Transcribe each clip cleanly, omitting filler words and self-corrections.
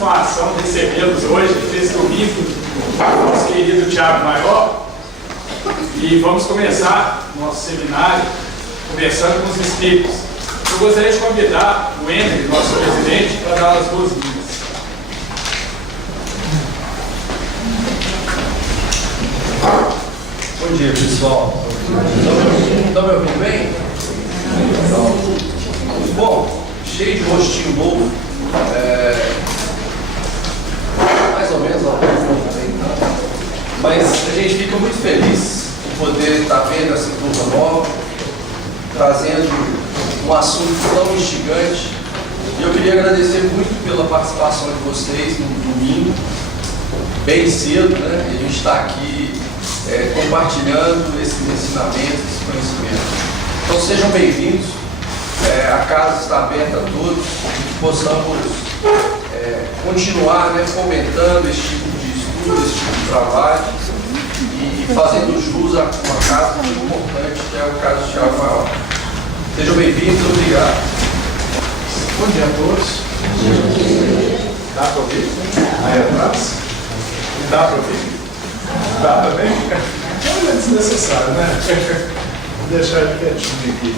satisfação recebê-los hoje, nesse domingo, nosso querido Thiago Maior. E vamos começar nosso seminário conversando com os espíritos. Eu gostaria de convidar o Henry, nosso presidente, para dar as boas-vindas. Bom dia, pessoal. Estão me ouvindo bem? Bom, cheio de rostinho novo. Mais ou menos, mas a gente fica muito feliz de poder estar vendo essa turma nova, trazendo um assunto tão instigante. E eu queria agradecer muito pela participação de vocês no domingo, bem cedo, né? E a gente está aqui compartilhando esses ensinamentos, esse conhecimento. Então sejam bem-vindos, a casa está aberta a todos, que possamos continuar, né, fomentando esse tipo de estudo, esse tipo de trabalho e fazendo jus a uma casa muito importante, que é o caso de Thiago Maior. Sejam bem-vindos, obrigado. Bom dia a todos. Dá para ouvir? Aí atrás? Dá para ouvir? Dá também? Não é desnecessário, né? Vou deixar ele quietinho aqui.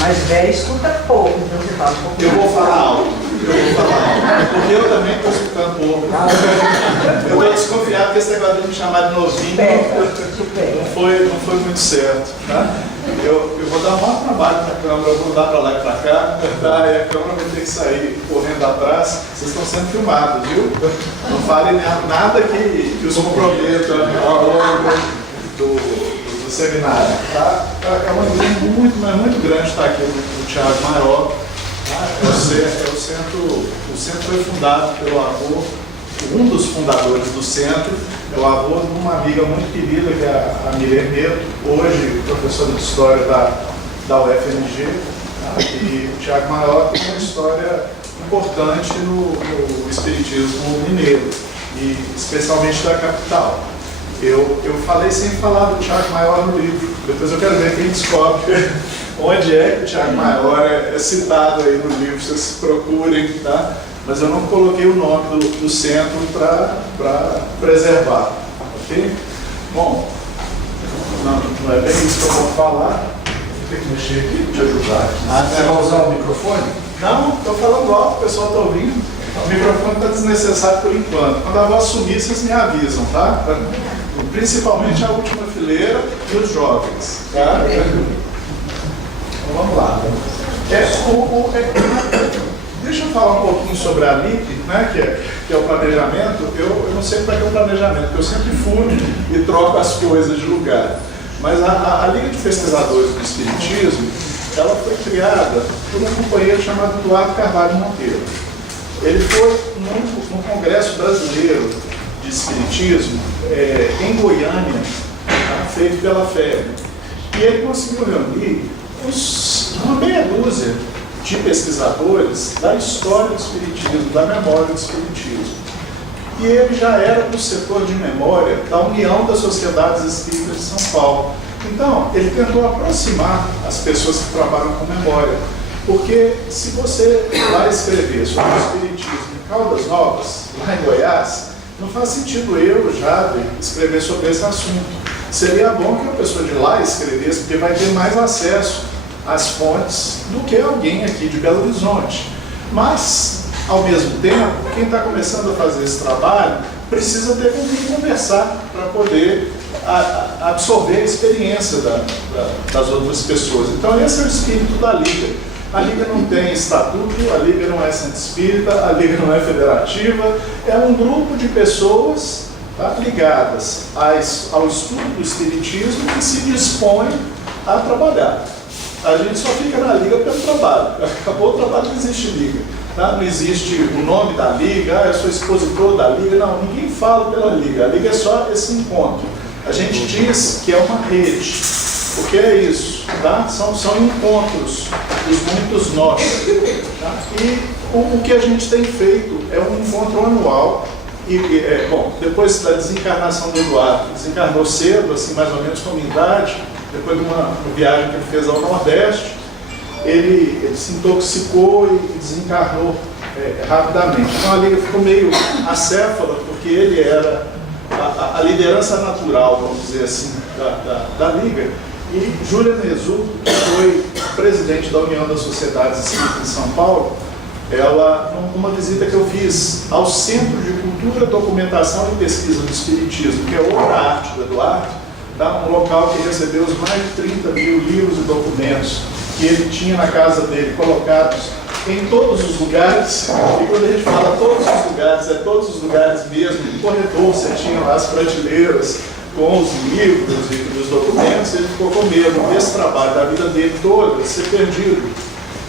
Mas velho escuta pouco, então você fala um pouco. Eu vou falar alto, porque eu também estou escutando pouco. Eu estou desconfiado que esse negócio de me chamar de novinho não foi muito certo. Tá? Eu vou dar um maior trabalho na câmera, eu vou dar para lá e para cá, tá? E a câmera vai ter que sair correndo atrás. Vocês estão sendo filmados, viu? Não falem nada que os comprometa ao longo do seminário. Tá? É uma alegria muito, mas muito grande estar aqui no Thiago Maior. Tá? O centro foi fundado pelo avô, um dos fundadores do centro, é o avô de uma amiga muito querida, que é a Miriam Neto, hoje professora de História da UFMG. Tá? E o Thiago Maior tem uma história importante no espiritismo mineiro, e especialmente da capital. Eu falei sem falar do Thiago Maior no livro, depois eu quero ver quem descobre onde é que o Thiago Maior é citado aí no livro, vocês procurem, tá? Mas eu não coloquei o nome do centro para preservar, ok? Bom, não é bem isso que eu vou falar, vou ter que mexer aqui para te ajudar. Você vai usar o microfone? Não, estou falando alto, o pessoal está ouvindo. O microfone está desnecessário por enquanto. Quando a voz sumir, vocês me avisam, tá? Principalmente a última fileira e os jovens, tá? Então vamos lá. Deixa eu falar um pouquinho sobre a LIP, né, que é o planejamento. Eu não sei para que é o planejamento, porque eu sempre fundo e troco as coisas de lugar. Mas a Liga de Pesquisadores do Espiritismo, ela foi criada por um companheiro chamado Eduardo Carvalho Monteiro. Ele foi no Congresso Brasileiro de Espiritismo, em Goiânia, feito pela FEB. E ele conseguiu reunir uma meia dúzia de pesquisadores da história do Espiritismo, da memória do Espiritismo. E ele já era do setor de memória da União das Sociedades Espíritas de São Paulo. Então, ele tentou aproximar as pessoas que trabalham com memória. Porque se você vai escrever sobre o Espiritismo em Caldas Novas, lá em Goiás, não faz sentido eu, Jade, escrever sobre esse assunto. Seria bom que uma pessoa de lá escrevesse, porque vai ter mais acesso às fontes do que alguém aqui de Belo Horizonte. Mas, ao mesmo tempo, quem está começando a fazer esse trabalho precisa ter com quem conversar para poder absorver a experiência das outras pessoas. Então, esse é o espírito da Liga. A Liga não tem estatuto, a Liga não é centro espírita, a Liga não é federativa, é um grupo de pessoas, tá, ligadas ao estudo do espiritismo que se dispõem a trabalhar. A gente só fica na Liga pelo trabalho. Acabou o trabalho, não existe Liga. Tá? Não existe o nome da Liga, eu sou expositor da Liga, não, ninguém fala pela Liga. A Liga é só esse encontro. A gente diz que é uma rede. O que é isso? Tá? São encontros dos muitos nós. Tá? E o que a gente tem feito é um encontro anual. Bom, depois da desencarnação do Eduardo, desencarnou cedo, assim, mais ou menos como idade, depois de uma viagem que ele fez ao Nordeste, ele se intoxicou e desencarnou rapidamente. Então a Liga ficou meio acéfala, porque ele era a liderança natural, vamos dizer assim, da Liga, e Júlia Nezu, que foi presidente da União das Sociedades Espíritas em São Paulo, ela, numa visita que eu fiz ao Centro de Cultura, Documentação e Pesquisa do Espiritismo, que é outra arte do Eduardo, tá? Um local que recebeu os mais de 30 mil livros e documentos que ele tinha na casa dele, colocados em todos os lugares. E quando a gente fala todos os lugares, é todos os lugares mesmo. No corredor você tinha lá as prateleiras com os livros e os documentos. Ele ficou com medo desse trabalho da vida dele toda ser perdido.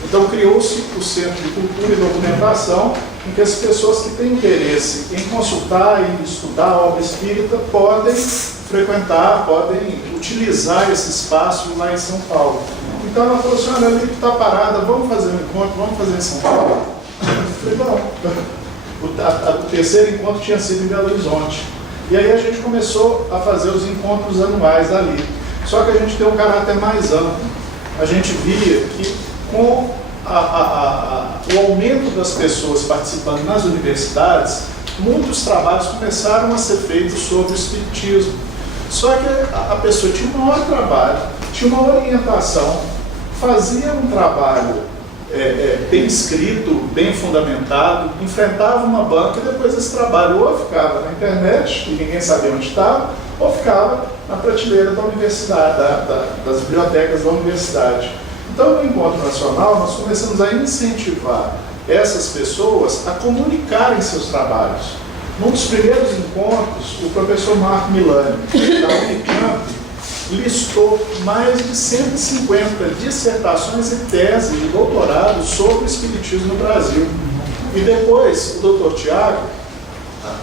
Então criou-se o Centro de Cultura e Documentação, em que as pessoas que têm interesse em consultar e estudar a obra espírita podem frequentar, podem utilizar esse espaço lá em São Paulo. Então ela falou assim: olha, ali está parada, vamos fazer um encontro, vamos fazer em São Paulo? Eu falei: não. O terceiro encontro tinha sido em Belo Horizonte. E aí a gente começou a fazer os encontros anuais ali. Só que a gente tem um caráter mais amplo. A gente via que com o aumento das pessoas participando nas universidades, muitos trabalhos começaram a ser feitos sobre o espiritismo. Só que a pessoa tinha um maior trabalho, tinha uma orientação, fazia um trabalho bem escrito, bem fundamentado, enfrentava uma banca e depois esse trabalho ou ficava na internet, e ninguém sabia onde estava, ou ficava na prateleira da universidade, das bibliotecas da universidade. Então, no Encontro Nacional, nós começamos a incentivar essas pessoas a comunicarem seus trabalhos. Num dos primeiros encontros, o professor Marco Milani, da Unicamp, listou mais de 150 dissertações e teses de doutorado sobre o espiritismo no Brasil. E depois, o Dr. Tiago,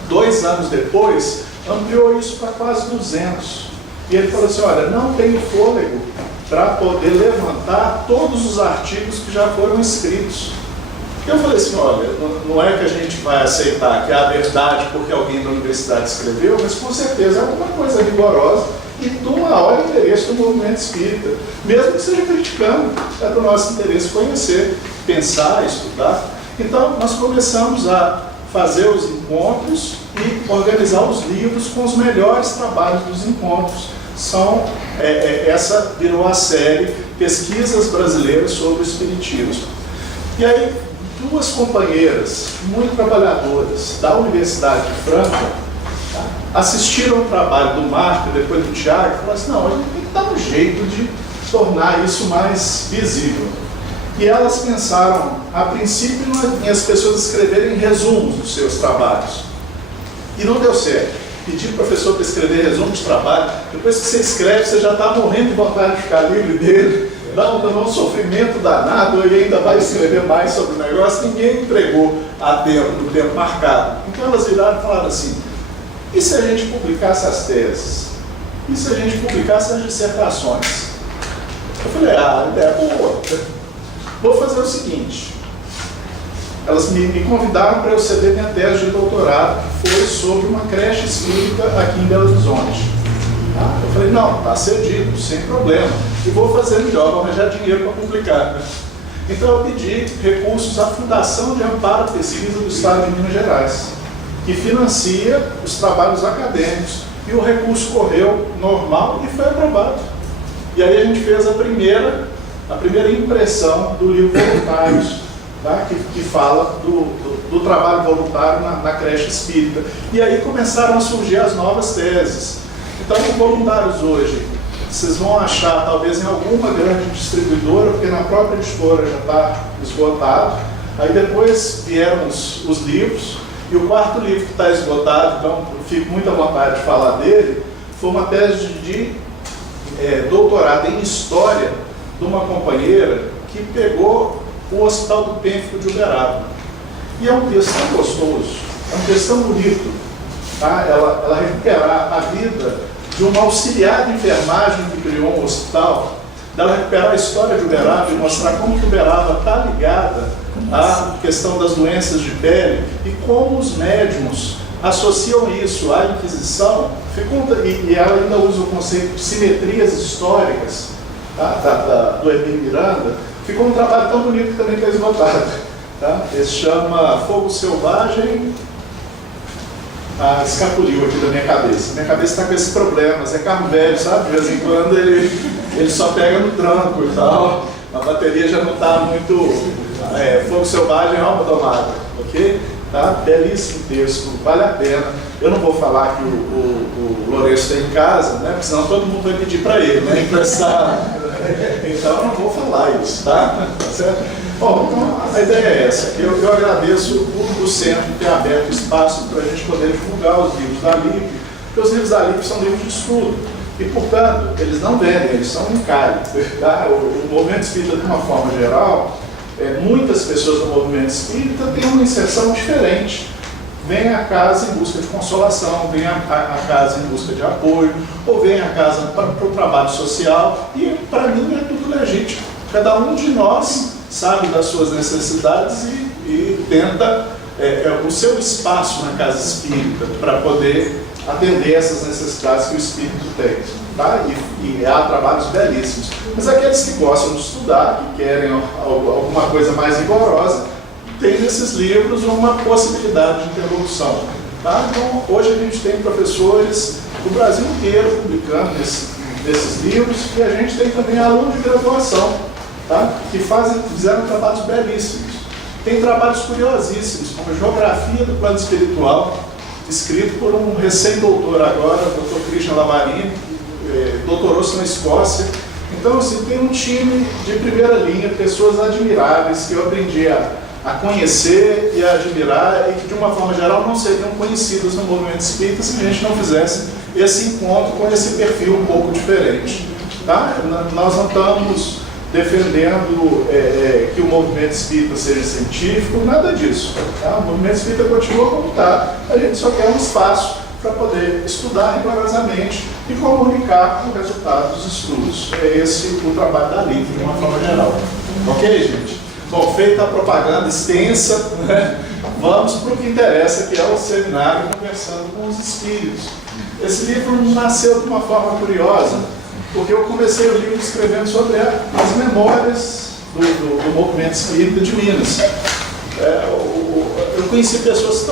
2 anos depois, ampliou isso para quase 200. E ele falou assim: olha, não tenho fôlego para poder levantar todos os artigos que já foram escritos. Eu falei assim: olha, não é que a gente vai aceitar que é a verdade porque alguém da universidade escreveu, mas com certeza é alguma coisa rigorosa e do maior interesse do movimento espírita, mesmo que seja criticando, é do nosso interesse conhecer, pensar, estudar. Então nós começamos a fazer os encontros e organizar os livros com os melhores trabalhos dos encontros. Essa virou a série Pesquisas Brasileiras sobre o Espiritismo. E aí, 2 companheiras muito trabalhadoras da Universidade de Franca assistiram o trabalho do Marco e depois do Tiago e falaram assim: não, a gente tem que dar um jeito de tornar isso mais visível. E elas pensaram, a princípio, em as pessoas escreverem resumos dos seus trabalhos. E não deu certo. Pedir para o professor para escrever resumo de trabalho, depois que você escreve, você já está morrendo de vontade de ficar livre dele, dá um sofrimento danado e ainda vai escrever mais sobre o negócio. Ninguém entregou a tempo, no tempo marcado. Então elas viraram e falaram assim: e se a gente publicasse as teses? E se a gente publicasse as dissertações? Eu falei: a ideia é boa. Vou fazer o seguinte. Elas me convidaram para eu ceder minha tese de doutorado, que foi sobre uma creche espírita aqui em Belo Horizonte. Eu falei: não, está cedido, sem problema. E vou fazer melhor, vou arranjar dinheiro para publicar. Então eu pedi recursos à Fundação de Amparo à Pesquisa do Estado de Minas Gerais, que financia os trabalhos acadêmicos. E o recurso correu normal e foi aprovado. E aí a gente fez a primeira impressão do livro Voluntários, tá? que fala do trabalho voluntário na creche espírita. E aí começaram a surgir as novas teses. Então, os voluntários hoje, vocês vão achar talvez em alguma grande distribuidora, porque na própria editora já está esgotado. Aí depois vieram os livros, e o 4º livro que está esgotado, então eu fico muito à vontade de falar dele, foi uma tese de doutorado em História de uma companheira que pegou o Hospital do Pênfico de Uberaba. E é um texto tão gostoso, é um texto tão bonito, tá? Ela recuperar a vida de uma auxiliar de enfermagem que criou um hospital, dela recuperar a história de Uberaba e mostrar como que Uberaba está ligada à questão das doenças de pele e como os médiuns associam isso à Inquisição. E ela ainda usa o conceito de simetrias históricas, tá? Do Emílio Miranda. Ficou um trabalho tão bonito que também está esgotado. Tá? Ele chama Fogo Selvagem. Escapuliu aqui da minha cabeça. Minha cabeça está com esses problemas. É carro velho, sabe? De vez em quando ele só pega no tranco e tal. A bateria já não está muito... Fogo Selvagem, alma domada. Ok? Tá? Belíssimo texto, vale a pena. Eu não vou falar que o Lourenço tem em casa, né? Porque senão todo mundo vai pedir para ele, né? Emprestar. Então eu não vou falar isso, tá? Certo? Bom, então a ideia é essa. Eu agradeço o público do centro ter aberto espaço para a gente poder divulgar os livros da LIP, porque os livros da LIP são livros de estudo. E, portanto, eles não vendem, eles são um encalhe. Tá? O movimento espírita, de uma forma geral, muitas pessoas do movimento espírita têm uma inserção diferente. Vem a casa em busca de consolação, vem a casa em busca de apoio, ou vem a casa para o trabalho social, e para mim é tudo legítimo. Cada um de nós sabe das suas necessidades e tenta o seu espaço na casa espírita para poder atender essas necessidades que o espírito tem. Tá? E há trabalhos belíssimos. Mas aqueles que gostam de estudar, que querem alguma coisa mais rigorosa, tem nesses livros uma possibilidade de interlocução. Tá? Então, hoje a gente tem professores do Brasil inteiro publicando nesses livros, e a gente tem também alunos de graduação, tá? Que fizeram trabalhos belíssimos. Tem trabalhos curiosíssimos, como Geografia do Plano Espiritual, escrito por um recém-doutor agora, o Dr. Christian Lavarini, doutorou-se na Escócia. Então, assim, tem um time de primeira linha, pessoas admiráveis, que eu aprendi a conhecer e a admirar, e que, de uma forma geral, não seriam conhecidos no movimento espírita se a gente não fizesse esse encontro com esse perfil um pouco diferente. Tá? Nós não estamos defendendo que o movimento espírita seja científico, nada disso. Tá? O movimento espírita continua como está, a gente só quer um espaço para poder estudar rigorosamente e comunicar o resultado dos estudos. É esse o trabalho da LIP, de uma forma geral. Ok, gente? Bom, feita a propaganda extensa, né? Vamos para o que interessa, que é o seminário Conversando com os Espíritos. Esse livro nasceu de uma forma curiosa, porque eu comecei o livro escrevendo sobre as memórias do movimento espírita de Minas. Eu conheci pessoas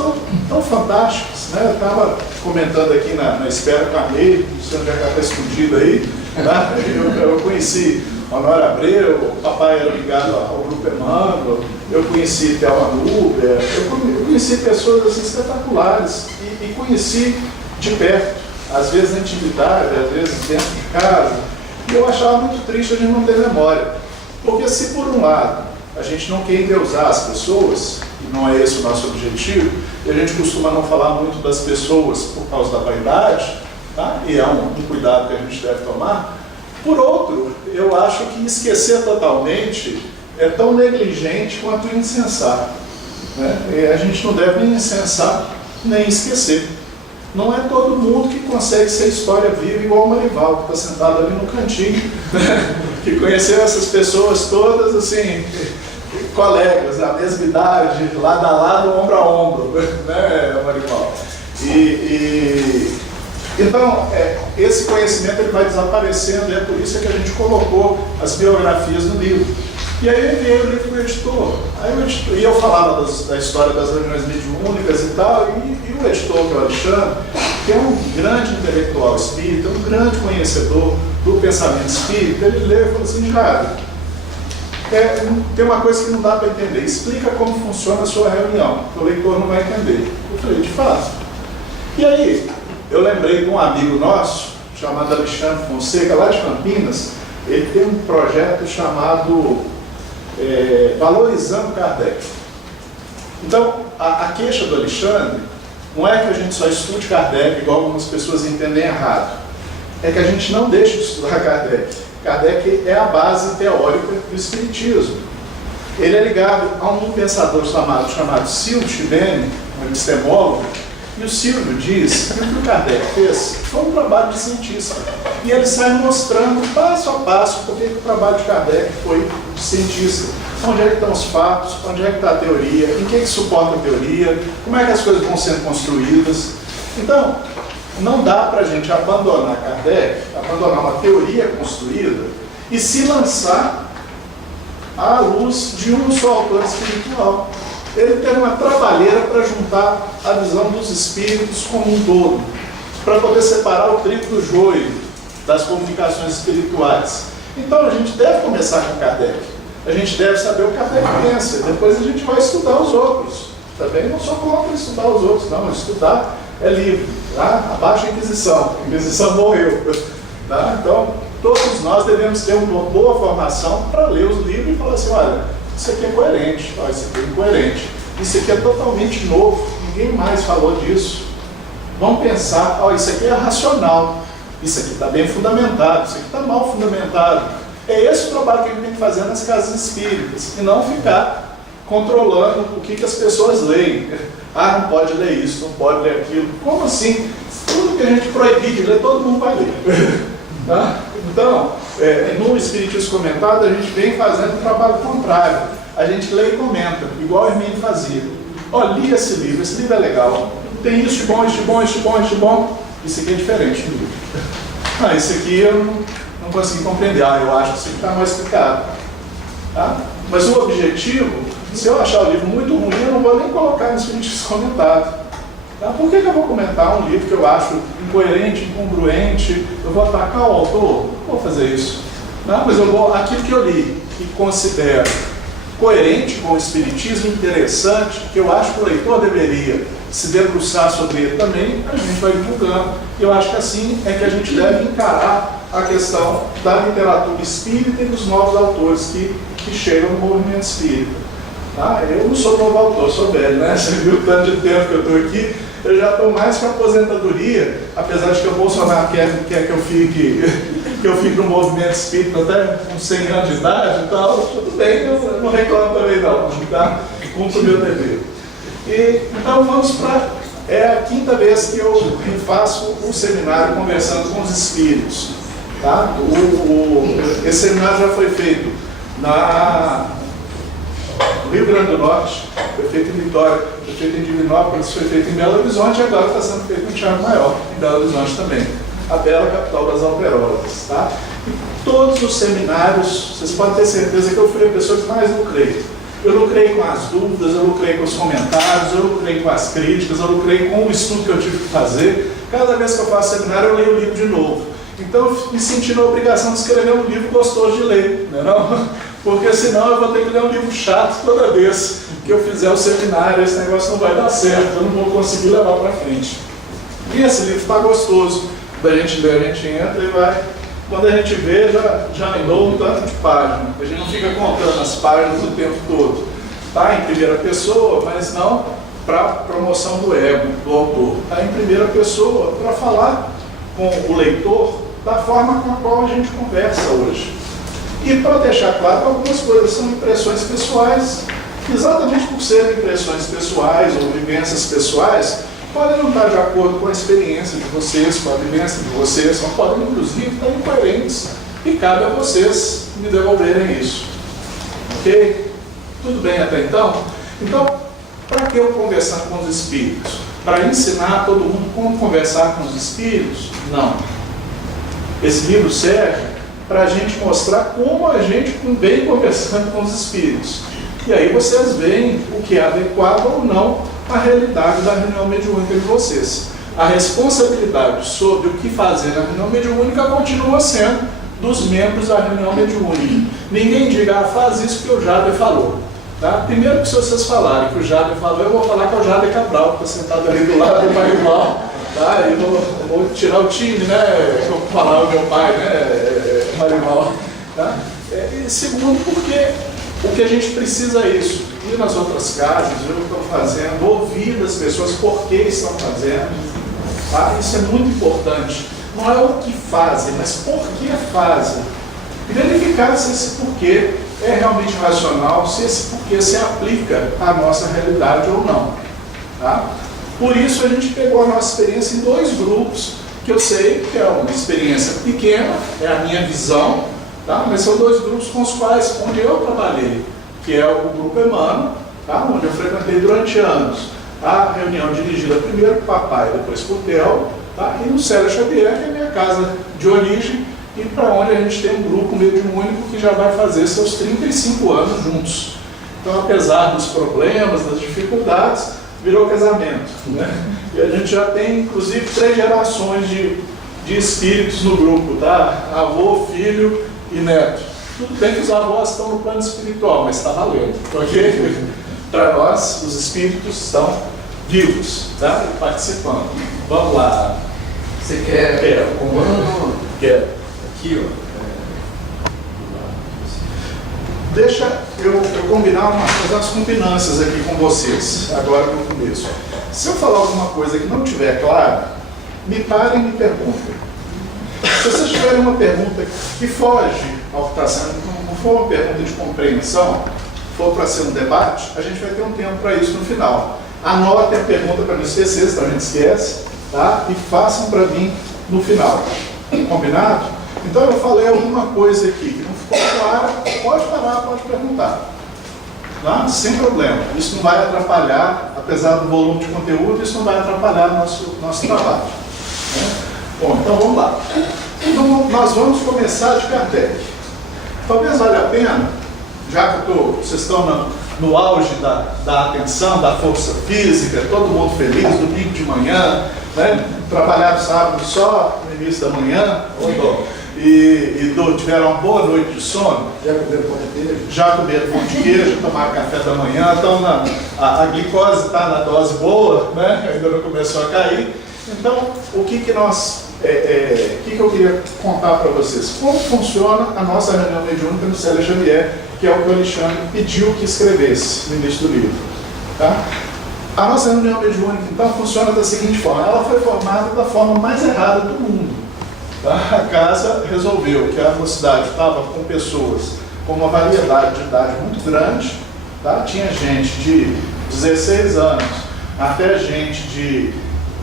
tão fantásticas, né? Eu estava comentando aqui na espera com a Meire, o senhor já está escondido aí, tá? Eu conheci Honório Abreu, o papai era ligado ao Grupo Emmanuel, eu conheci Thelma Nuber, eu conheci pessoas assim, espetaculares e conheci de perto, às vezes na intimidade, às vezes dentro de casa, e eu achava muito triste a gente não ter memória, porque se por um lado a gente não quer endeusar as pessoas, e não é esse o nosso objetivo, e a gente costuma não falar muito das pessoas por causa da vaidade, tá? E é um cuidado que a gente deve tomar. Por outro, eu acho que esquecer totalmente é tão negligente quanto insensato. Né? E a gente não deve nem incensar, nem esquecer. Não é todo mundo que consegue ser história viva igual o Marival, que está sentado ali no cantinho, né? Que conheceu essas pessoas todas, assim, colegas, da mesma idade, lado a lado, ombro a ombro, né, Marival? Então, esse conhecimento ele vai desaparecendo, e é por isso que a gente colocou as biografias no livro. E aí eu enviei o livro para o editor. E eu falava da história das reuniões mediúnicas e tal, e o editor, que é o Alexandre, que é um grande intelectual espírita, um grande conhecedor do pensamento espírita, ele leu e falou assim: Jairo, tem uma coisa que não dá para entender, explica como funciona a sua reunião, que o leitor não vai entender. Eu falei, de fato. E aí, eu lembrei de um amigo nosso, chamado Alexandre Fonseca, lá de Campinas. Ele tem um projeto chamado Valorizando Kardec. Então, a queixa do Alexandre não é que a gente só estude Kardec, igual algumas pessoas entendem errado. É que a gente não deixa de estudar Kardec. Kardec é a base teórica do Espiritismo. Ele é ligado a um pensador chamado Silvio Chivene, um epistemólogo. E o Silvio diz que o que o Kardec fez foi um trabalho de cientista. E ele sai mostrando passo a passo porque o trabalho de Kardec foi de cientista. Onde é que estão os fatos, onde é que está a teoria, em que suporta a teoria, como é que as coisas vão sendo construídas. Então, não dá para a gente abandonar Kardec, abandonar uma teoria construída e se lançar à luz de um só autor espiritual. Ele teve uma trabalheira para juntar a visão dos espíritos como um todo, para poder separar o trigo do joio das comunicações espirituais. Então a gente deve começar com Kardec. A gente deve saber o que Kardec pensa, depois a gente vai estudar os outros. Também não sou contra estudar os outros, não. Estudar é livre, tá? Abaixa a Inquisição. A Inquisição morreu. Tá? Então, todos nós devemos ter uma boa formação para ler os livros e falar assim, olha, isso aqui é coerente, ó, isso aqui é incoerente, isso aqui é totalmente novo, ninguém mais falou disso. Vamos pensar, ó, isso aqui é racional, isso aqui está bem fundamentado, isso aqui está mal fundamentado. É esse o trabalho que a gente tem que fazer nas casas espíritas, e não ficar controlando o que as pessoas leem. Ah, não pode ler isso, não pode ler aquilo. Como assim? Tudo que a gente proibir de ler, todo mundo vai ler. Tá? Então, no Espiritismo Comentado, a gente vem fazendo um trabalho contrário. A gente lê e comenta, igual o Hermínio fazia. Ó, li esse livro é legal. Tem isso de bom, isso de bom, isso de bom, isso de bom. Isso aqui é diferente do livro. Ah, isso aqui eu não consegui compreender. Ah, eu acho que isso aqui está mal explicado. Tá? Mas o objetivo, se eu achar o livro muito ruim, eu não vou nem colocar no Espiritismo Comentado. Tá? Por que eu vou comentar um livro que eu acho incoerente, incongruente? Eu vou atacar o autor? Não vou fazer isso. Tá? Mas eu vou, aquilo que eu li e considero coerente com o Espiritismo, interessante, que eu acho que o leitor deveria se debruçar sobre ele também, a gente vai divulgando. Eu acho que assim é que a gente deve encarar a questão da literatura espírita e dos novos autores que chegam no movimento espírita. Tá? Eu não sou novo autor, sou velho, né? Você viu o tanto de tempo que eu estou aqui, eu já estou mais que a aposentadoria, apesar de que o Bolsonaro quer que eu fique no movimento espírita até uns 100 anos de idade e tal, tudo bem, eu não reclamo também não, tá? Cumpro o meu dever. Então vamos para a quinta vez que eu faço um seminário conversando com os espíritos. Tá? Esse seminário já foi feito no Rio Grande do Norte, foi feito em Vitória, foi feito em Divinópolis, foi feito em Belo Horizonte e agora está sendo feito em Tiago Maior, em Belo Horizonte também, a bela capital das alperólias. Tá? E todos os seminários, vocês podem ter certeza que eu fui a pessoa que mais lucrei. Eu lucrei com as dúvidas, eu lucrei com os comentários, eu lucrei com as críticas, eu lucrei com o estudo que eu tive que fazer. Cada vez que eu faço seminário, eu leio o livro de novo. Então, eu me senti na obrigação de escrever um livro gostoso de ler, não é não? Porque senão eu vou ter que ler um livro chato toda vez que eu fizer o seminário, esse negócio não vai dar certo, eu não vou conseguir levar para frente. E esse livro está gostoso, da gente ler, a gente entra e vai. Quando a gente vê, já andou um tanto de página. A gente não fica contando as páginas o tempo todo. Está em primeira pessoa, mas não para promoção do ego do autor. Está em primeira pessoa para falar com o leitor da forma com a qual a gente conversa hoje. E para deixar claro que algumas coisas são impressões pessoais. Exatamente por serem impressões pessoais ou vivências pessoais, podem não estar de acordo com a experiência de vocês, com a vivência de vocês, ou podem inclusive estar incoerentes e cabe a vocês me devolverem isso. Ok? Tudo bem até então? Então, para que eu conversar com os espíritos? Para ensinar todo mundo como conversar com os espíritos? Não. Esse livro serve para a gente mostrar como a gente vem conversando com os espíritos. E aí vocês veem o que é adequado ou não à realidade da reunião mediúnica de vocês. A responsabilidade sobre o que fazer na reunião mediúnica continua sendo dos membros da reunião mediúnica. Ninguém diga, faz isso que o Jader falou. Tá? Primeiro que se vocês falarem que o Jader falou, eu vou falar que é o Jader Cabral, que está sentado ali do lado do Marival. Tá? E vou tirar o time, né? Como falava o meu pai, né? Marival. Tá? E segundo, porque o que a gente precisa é isso. Ir nas outras casas, ver o que estão fazendo, ouvir das pessoas por que estão fazendo. Tá? Isso é muito importante. Não é o que fazem, mas por que fazem. Verificar se esse porquê é realmente racional, se esse porquê se aplica à nossa realidade ou não. Tá? Por isso a gente pegou a nossa experiência em dois grupos, que eu sei que é uma experiência pequena, é a minha visão, tá? Mas são dois grupos com os quais, onde eu trabalhei, que é o grupo Emmanuel, tá? Onde eu frequentei durante anos a reunião dirigida primeiro por papai, depois por Theo, tá? E no Célio Xavier, que é a minha casa de origem, e para onde a gente tem um grupo mediúnico que já vai fazer seus 35 anos juntos. Então, apesar dos problemas, das dificuldades, virou casamento, né? E a gente já tem, inclusive, 3 gerações de espíritos no grupo, tá? Avô, filho e neto. Tudo bem que os avós estão no plano espiritual, mas está valendo, porque para nós os espíritos estão vivos, tá? E participando. Vamos lá. Você quer o comando? Quero. Aqui, ó. Deixa eu combinar fazer umas combinâncias aqui com vocês, agora no começo. Se eu falar alguma coisa que não estiver clara, me parem e me perguntem. Se vocês tiverem uma pergunta que foge ao que está sendo, não for uma pergunta de compreensão, for para ser um debate, a gente vai ter um tempo para isso no final. Anotem a pergunta para não esquecer, se a gente esquece, tá? E façam para mim no final. Combinado? Então eu falei alguma coisa aqui que não ficou clara, pode parar, pode perguntar. Tá? Sem problema. Isso não vai atrapalhar, apesar do volume de conteúdo, isso não vai atrapalhar nosso trabalho. Né? Bom, então vamos lá. Então, nós vamos começar de Kardec. Talvez valha a pena, já que vocês estão no auge da atenção, da força física, todo mundo feliz, domingo de manhã, né? Trabalhar sábado só no início da manhã, tiveram uma boa noite de sono. Já comeram pão de queijo? Já comeram pão de queijo, tomaram café da manhã, então a glicose está na dose boa, né? Ainda não começou a cair. Então, o que eu queria contar para vocês? Como funciona a nossa reunião mediúnica no Célia Xavier, que é o que o Alexandre pediu que escrevesse no início do livro. Tá? A nossa reunião mediúnica, então, funciona da seguinte forma. Ela foi formada da forma mais errada do mundo. Tá? A casa resolveu que a mocidade estava com pessoas com uma variedade de idade muito grande. Tá? Tinha gente de 16 anos até gente de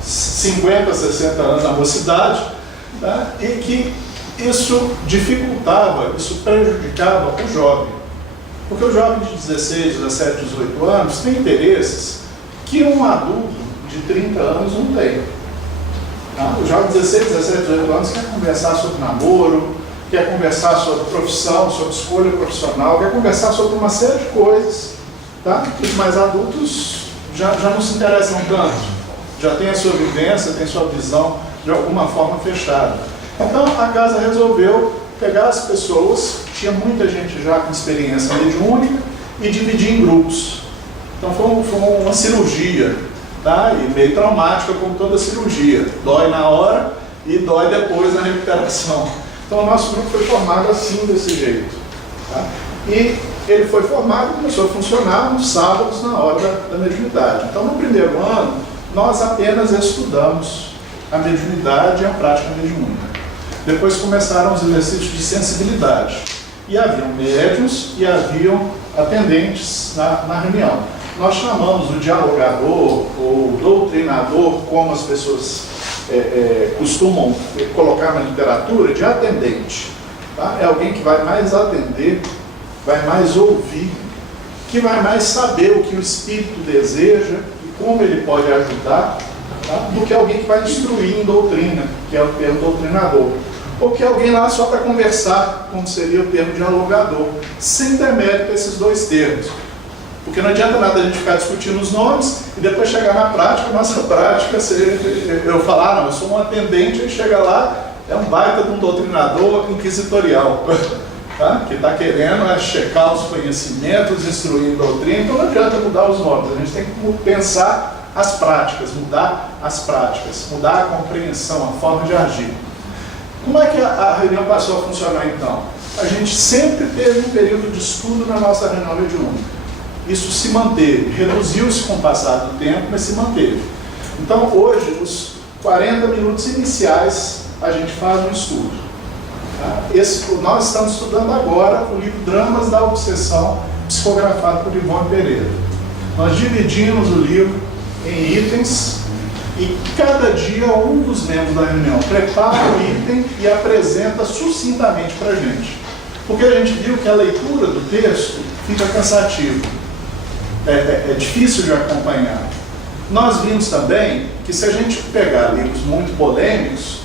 50, 60 anos na mocidade, tá? E que isso dificultava, isso prejudicava o jovem. Porque o jovem de 16, 17, 18 anos tem interesses que um adulto de 30 anos não tem. Tá? O jovem de 16, 17, 18 anos quer conversar sobre namoro, quer conversar sobre profissão, sobre escolha profissional, quer conversar sobre uma série de coisas, tá? Que os mais adultos já não se interessam tanto. Já tem a sua vivência, tem sua visão de alguma forma fechada. Então a casa resolveu pegar as pessoas, tinha muita gente já com experiência mediúnica, e dividir em grupos. Então foi uma cirurgia, tá? E meio traumática, como toda cirurgia. Dói na hora e dói depois na recuperação. Então o nosso grupo foi formado assim, desse jeito. Tá? E ele foi formado e começou a funcionar nos sábados na hora da mediunidade. Então no primeiro ano, nós apenas estudamos a mediunidade e a prática mediúnica. Depois começaram os exercícios de sensibilidade. E haviam médiuns e haviam atendentes na reunião. Nós chamamos o dialogador ou doutrinador, como as pessoas costumam colocar na literatura, de atendente. Tá? É alguém que vai mais atender, vai mais ouvir, que vai mais saber o que o espírito deseja, como ele pode ajudar, tá? Do que alguém que vai instruir em doutrina, que é o termo doutrinador. Ou que alguém lá só para conversar, como seria o termo dialogador, sem demérito esses dois termos. Porque não adianta nada a gente ficar discutindo os nomes e depois chegar na prática, nossa prática, eu falar, não, eu sou um atendente, e chega lá, é um baita de um doutrinador inquisitorial. Tá? Que está querendo checar os conhecimentos, instruir em doutrina, então não adianta mudar os nomes, a gente tem que pensar as práticas, mudar as práticas, mudar a compreensão, a forma de agir. Como é que a reunião passou a funcionar então? A gente sempre teve um período de estudo na nossa reunião mediúnica. Isso se manteve, reduziu-se com o passar do tempo, mas se manteve. Então hoje, os 40 minutos iniciais, a gente faz um estudo. Nós estamos estudando agora o livro Dramas da Obsessão, psicografado por Ivone Pereira. Nós dividimos o livro em itens e cada dia um dos membros da reunião prepara o item e apresenta sucintamente para a gente. Porque a gente viu que a leitura do texto fica cansativa, é difícil de acompanhar. Nós vimos também que se a gente pegar livros muito polêmicos,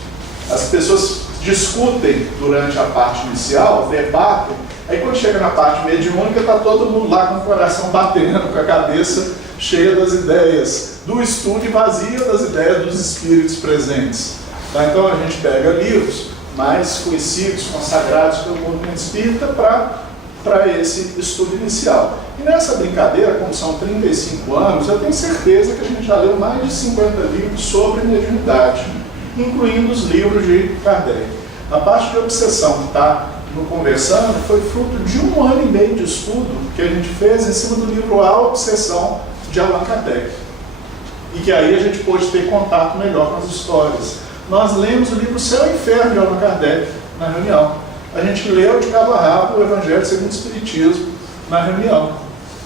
as pessoas discutem durante a parte inicial, debatem, aí quando chega na parte mediúnica está todo mundo lá com o coração batendo, com a cabeça cheia das ideias do estudo e vazia das ideias dos espíritos presentes. Tá? Então a gente pega livros mais conhecidos, consagrados pelo movimento espírita para esse estudo inicial. E nessa brincadeira, como são 35 anos, eu tenho certeza que a gente já leu mais de 50 livros sobre mediunidade, incluindo os livros de Kardec. A parte de obsessão que está no Conversando foi fruto de 1 ano e meio de estudo que a gente fez em cima do livro A Obsessão, de Allan Kardec. E que aí a gente pôde ter contato melhor com as histórias. Nós lemos o livro Céu e Inferno de Allan Kardec na reunião. A gente leu de cabo a rabo o Evangelho segundo o Espiritismo na reunião.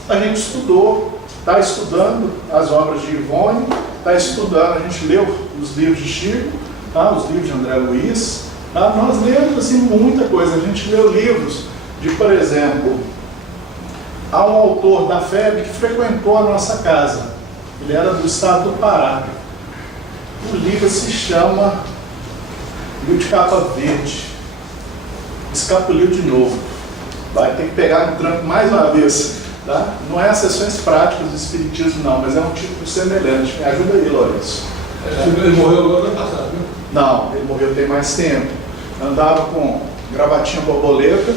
A gente estudou, está estudando as obras de Ivone, está estudando, a gente leu os livros de Chico, tá? Os livros de André Luiz. Tá? Nós lemos assim, muita coisa. A gente leu livros de, por exemplo, há um autor da FEB que frequentou a nossa casa. Ele era do estado do Pará. O livro se chama Livro de Capa Verde. Escapuliu de novo. Vai ter que pegar no tranco mais uma vez. Tá? Não é as sessões práticas do Espiritismo, não, mas é um título semelhante. Me ajuda aí, Lourenço. Ele morreu agora ano passado, viu? Não, ele morreu tem mais tempo. Andava com gravatinha borboleta.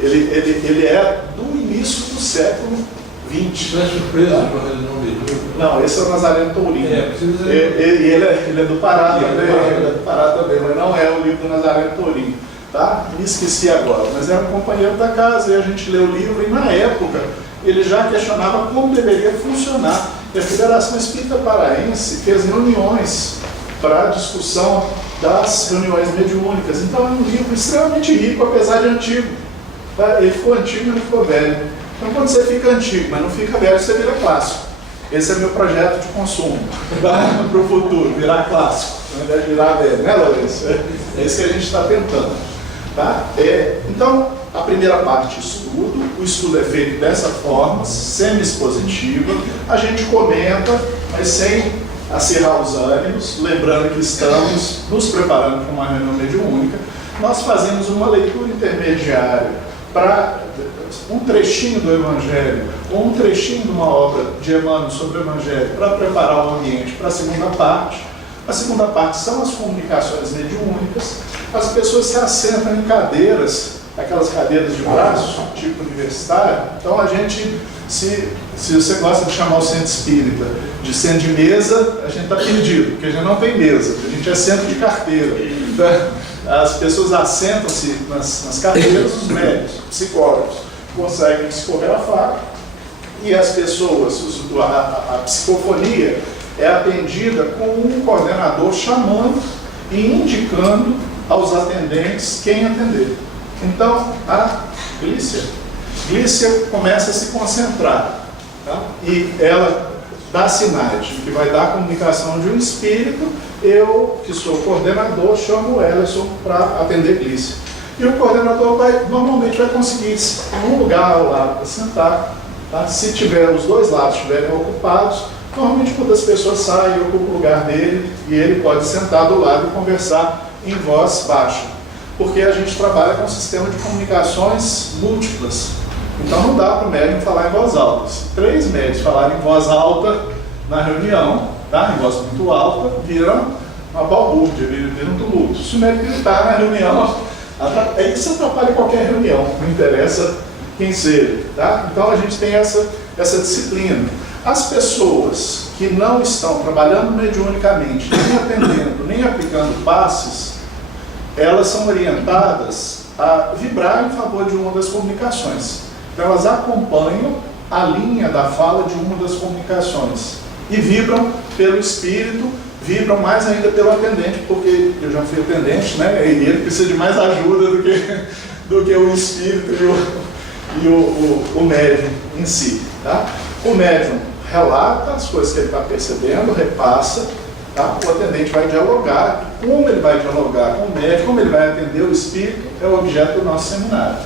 Ele é do início do século XX. Não é surpresa para ele não mesmo? Não, esse é o Nazareno Tourinho. Ele é do Pará também, ele é do Pará também, mas não é o livro do Nazareno Tourinho. Tá? Me esqueci agora, mas era um companheiro da casa e a gente leu o livro e na época ele já questionava como deveria funcionar. E a Federação Espírita Paraense fez reuniões para discussão das reuniões mediúnicas. Então é um livro extremamente rico, apesar de antigo. Tá? Ele ficou antigo, mas não ficou velho. Então quando você fica antigo, mas não fica velho, você vira clássico. Esse é meu projeto de consumo, tá? Para o futuro, virar clássico, ao invés de virar velho, né, Lourenço? É isso que a gente está tentando. Tá? Então, a primeira parte, estudo. O estudo é feito dessa forma, semi-expositiva. A gente comenta, mas sem acirrar os ânimos, lembrando que estamos nos preparando para uma reunião mediúnica. Nós fazemos uma leitura intermediária para um trechinho do Evangelho, ou um trechinho de uma obra de Emmanuel sobre o Evangelho, para preparar o ambiente para a segunda parte. A segunda parte são as comunicações mediúnicas. As pessoas se assentam em cadeiras, aquelas cadeiras de braço, tipo universitário. Então a gente, se você gosta de chamar o centro espírita de centro de mesa, a gente está perdido, porque a gente não tem mesa, a gente é centro de carteira. As pessoas assentam-se nas carteiras, os médicos, psicólogos, conseguem psicografar, e as pessoas, a psicofonia é atendida com um coordenador chamando e indicando aos atendentes quem atender. Então, a Glícia começa a se concentrar, tá? E ela dá sinais de que vai dar a comunicação de um espírito. Eu, que sou coordenador, chamo o Ellison para atender Glícia. E o coordenador normalmente vai conseguir um lugar ao lado para sentar. Tá? Se tiver os dois lados estiverem ocupados, normalmente quando as pessoas saem, eu ocupo o lugar dele e ele pode sentar do lado e conversar em voz baixa. Porque a gente trabalha com um sistema de comunicações múltiplas. Então não dá para o médium falar em voz alta. Se 3 médios falarem em voz alta na reunião, tá? Em voz muito alta, vira uma balbúrdia, vira um tumulto. Se o médium gritar na reunião, isso atrapalha qualquer reunião, não interessa quem seja. Tá? Então a gente tem essa disciplina. As pessoas que não estão trabalhando mediunicamente, nem atendendo, nem aplicando passes, elas são orientadas a vibrar em favor de uma das comunicações. Então elas acompanham a linha da fala de uma das comunicações e vibram pelo espírito, vibram mais ainda pelo atendente, porque eu já fui atendente, né? E ele precisa de mais ajuda do que o espírito e o médium em si. Tá? O médium relata as coisas que ele está percebendo, repassa. Tá? O atendente vai dialogar. Como ele vai dialogar com o médium, como ele vai atender o espírito, é o objeto do nosso seminário.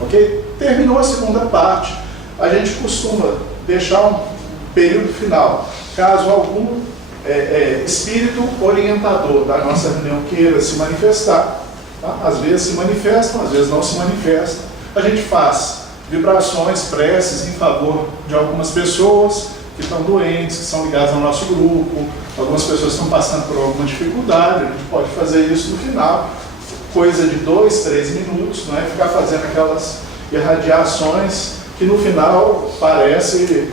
Ok? Terminou a segunda parte. A gente costuma deixar um período final. Caso algum espírito orientador da nossa reunião queira se manifestar, tá? Às vezes se manifestam, às vezes não se manifestam. A gente faz vibrações, preces em favor de algumas pessoas que estão doentes, que são ligadas ao nosso grupo, algumas pessoas estão passando por alguma dificuldade, a gente pode fazer isso no final, coisa de 2, 3 minutos, não é ficar fazendo aquelas irradiações que no final parece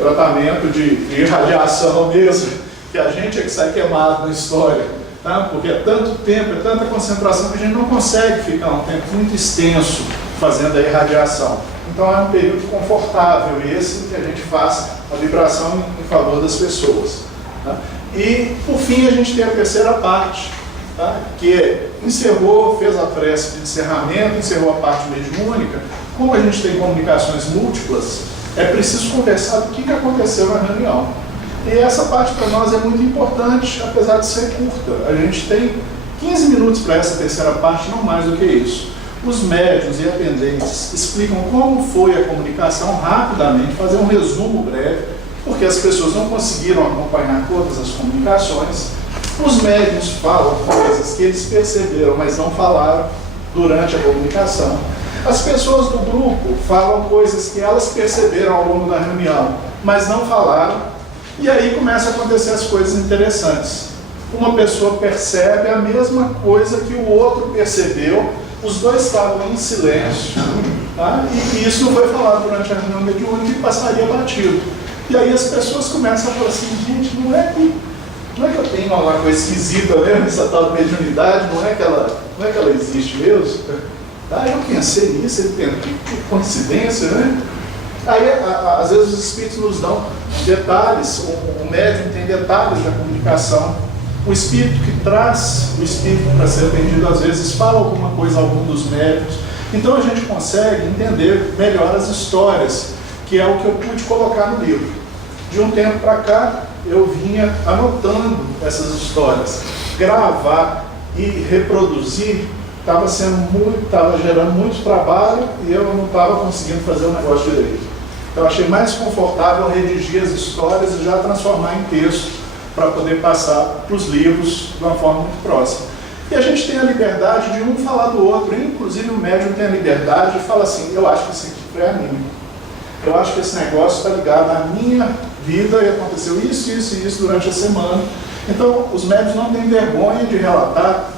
tratamento de irradiação mesmo, que a gente é que sai queimado na história, tá? Porque é tanto tempo, é tanta concentração que a gente não consegue ficar um tempo muito extenso fazendo a irradiação. Então é um período confortável esse que a gente faz a vibração em favor das pessoas. Tá? E por fim a gente tem a terceira parte, tá? Que encerrou, fez a prece de encerramento, encerrou a parte mediúnica. Como a gente tem comunicações múltiplas, é preciso conversar do que aconteceu na reunião. E essa parte para nós é muito importante, apesar de ser curta. A gente tem 15 minutos para essa terceira parte, não mais do que isso. Os médiuns e atendentes explicam como foi a comunicação rapidamente, fazer um resumo breve, porque as pessoas não conseguiram acompanhar todas as comunicações. Os médiuns falam coisas que eles perceberam, mas não falaram durante a comunicação. As pessoas do grupo falam coisas que elas perceberam ao longo da reunião, mas não falaram. E aí começam a acontecer as coisas interessantes. Uma pessoa percebe a mesma coisa que o outro percebeu, os dois estavam em silêncio, tá? E isso não foi falado durante a reunião mediúnica e passaria batido. E aí as pessoas começam a falar assim, gente, não é que eu tenho uma coisa esquisita mesmo, essa tal de mediunidade, não é que ela existe mesmo? Ah, eu pensei nisso, que coincidência, né? Aí, às vezes, os espíritos nos dão detalhes, o médium tem detalhes da comunicação. O espírito que traz o espírito para ser atendido, às vezes, fala alguma coisa a algum dos médiuns. Então, a gente consegue entender melhor as histórias, que é o que eu pude colocar no livro. De um tempo para cá, eu vinha anotando essas histórias. Gravar e reproduzir estava gerando muito trabalho e eu não estava conseguindo fazer o negócio direito. Então, achei mais confortável redigir as histórias e já transformar em texto para poder passar para os livros de uma forma muito próxima. E a gente tem a liberdade de um falar do outro, inclusive o médium tem a liberdade de falar assim, eu acho que isso aqui foi anímico. Eu acho que esse negócio está ligado à minha vida e aconteceu isso, isso e isso durante a semana. Então, os médiuns não têm vergonha de relatar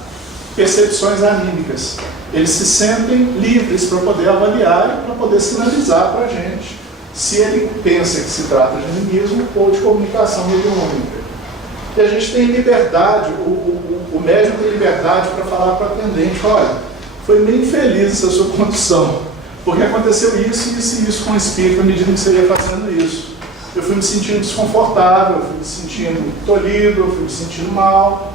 percepções anímicas. Eles se sentem livres para poder avaliar e para poder sinalizar para a gente se ele pensa que se trata de animismo ou de comunicação mediúnica. E a gente tem liberdade, o médium tem liberdade para falar para o atendente, olha, foi meio infeliz essa sua condução, porque aconteceu isso, isso e isso com o espírito à medida que você ia fazendo isso. Eu fui me sentindo desconfortável, eu fui me sentindo tolhido, eu fui me sentindo mal,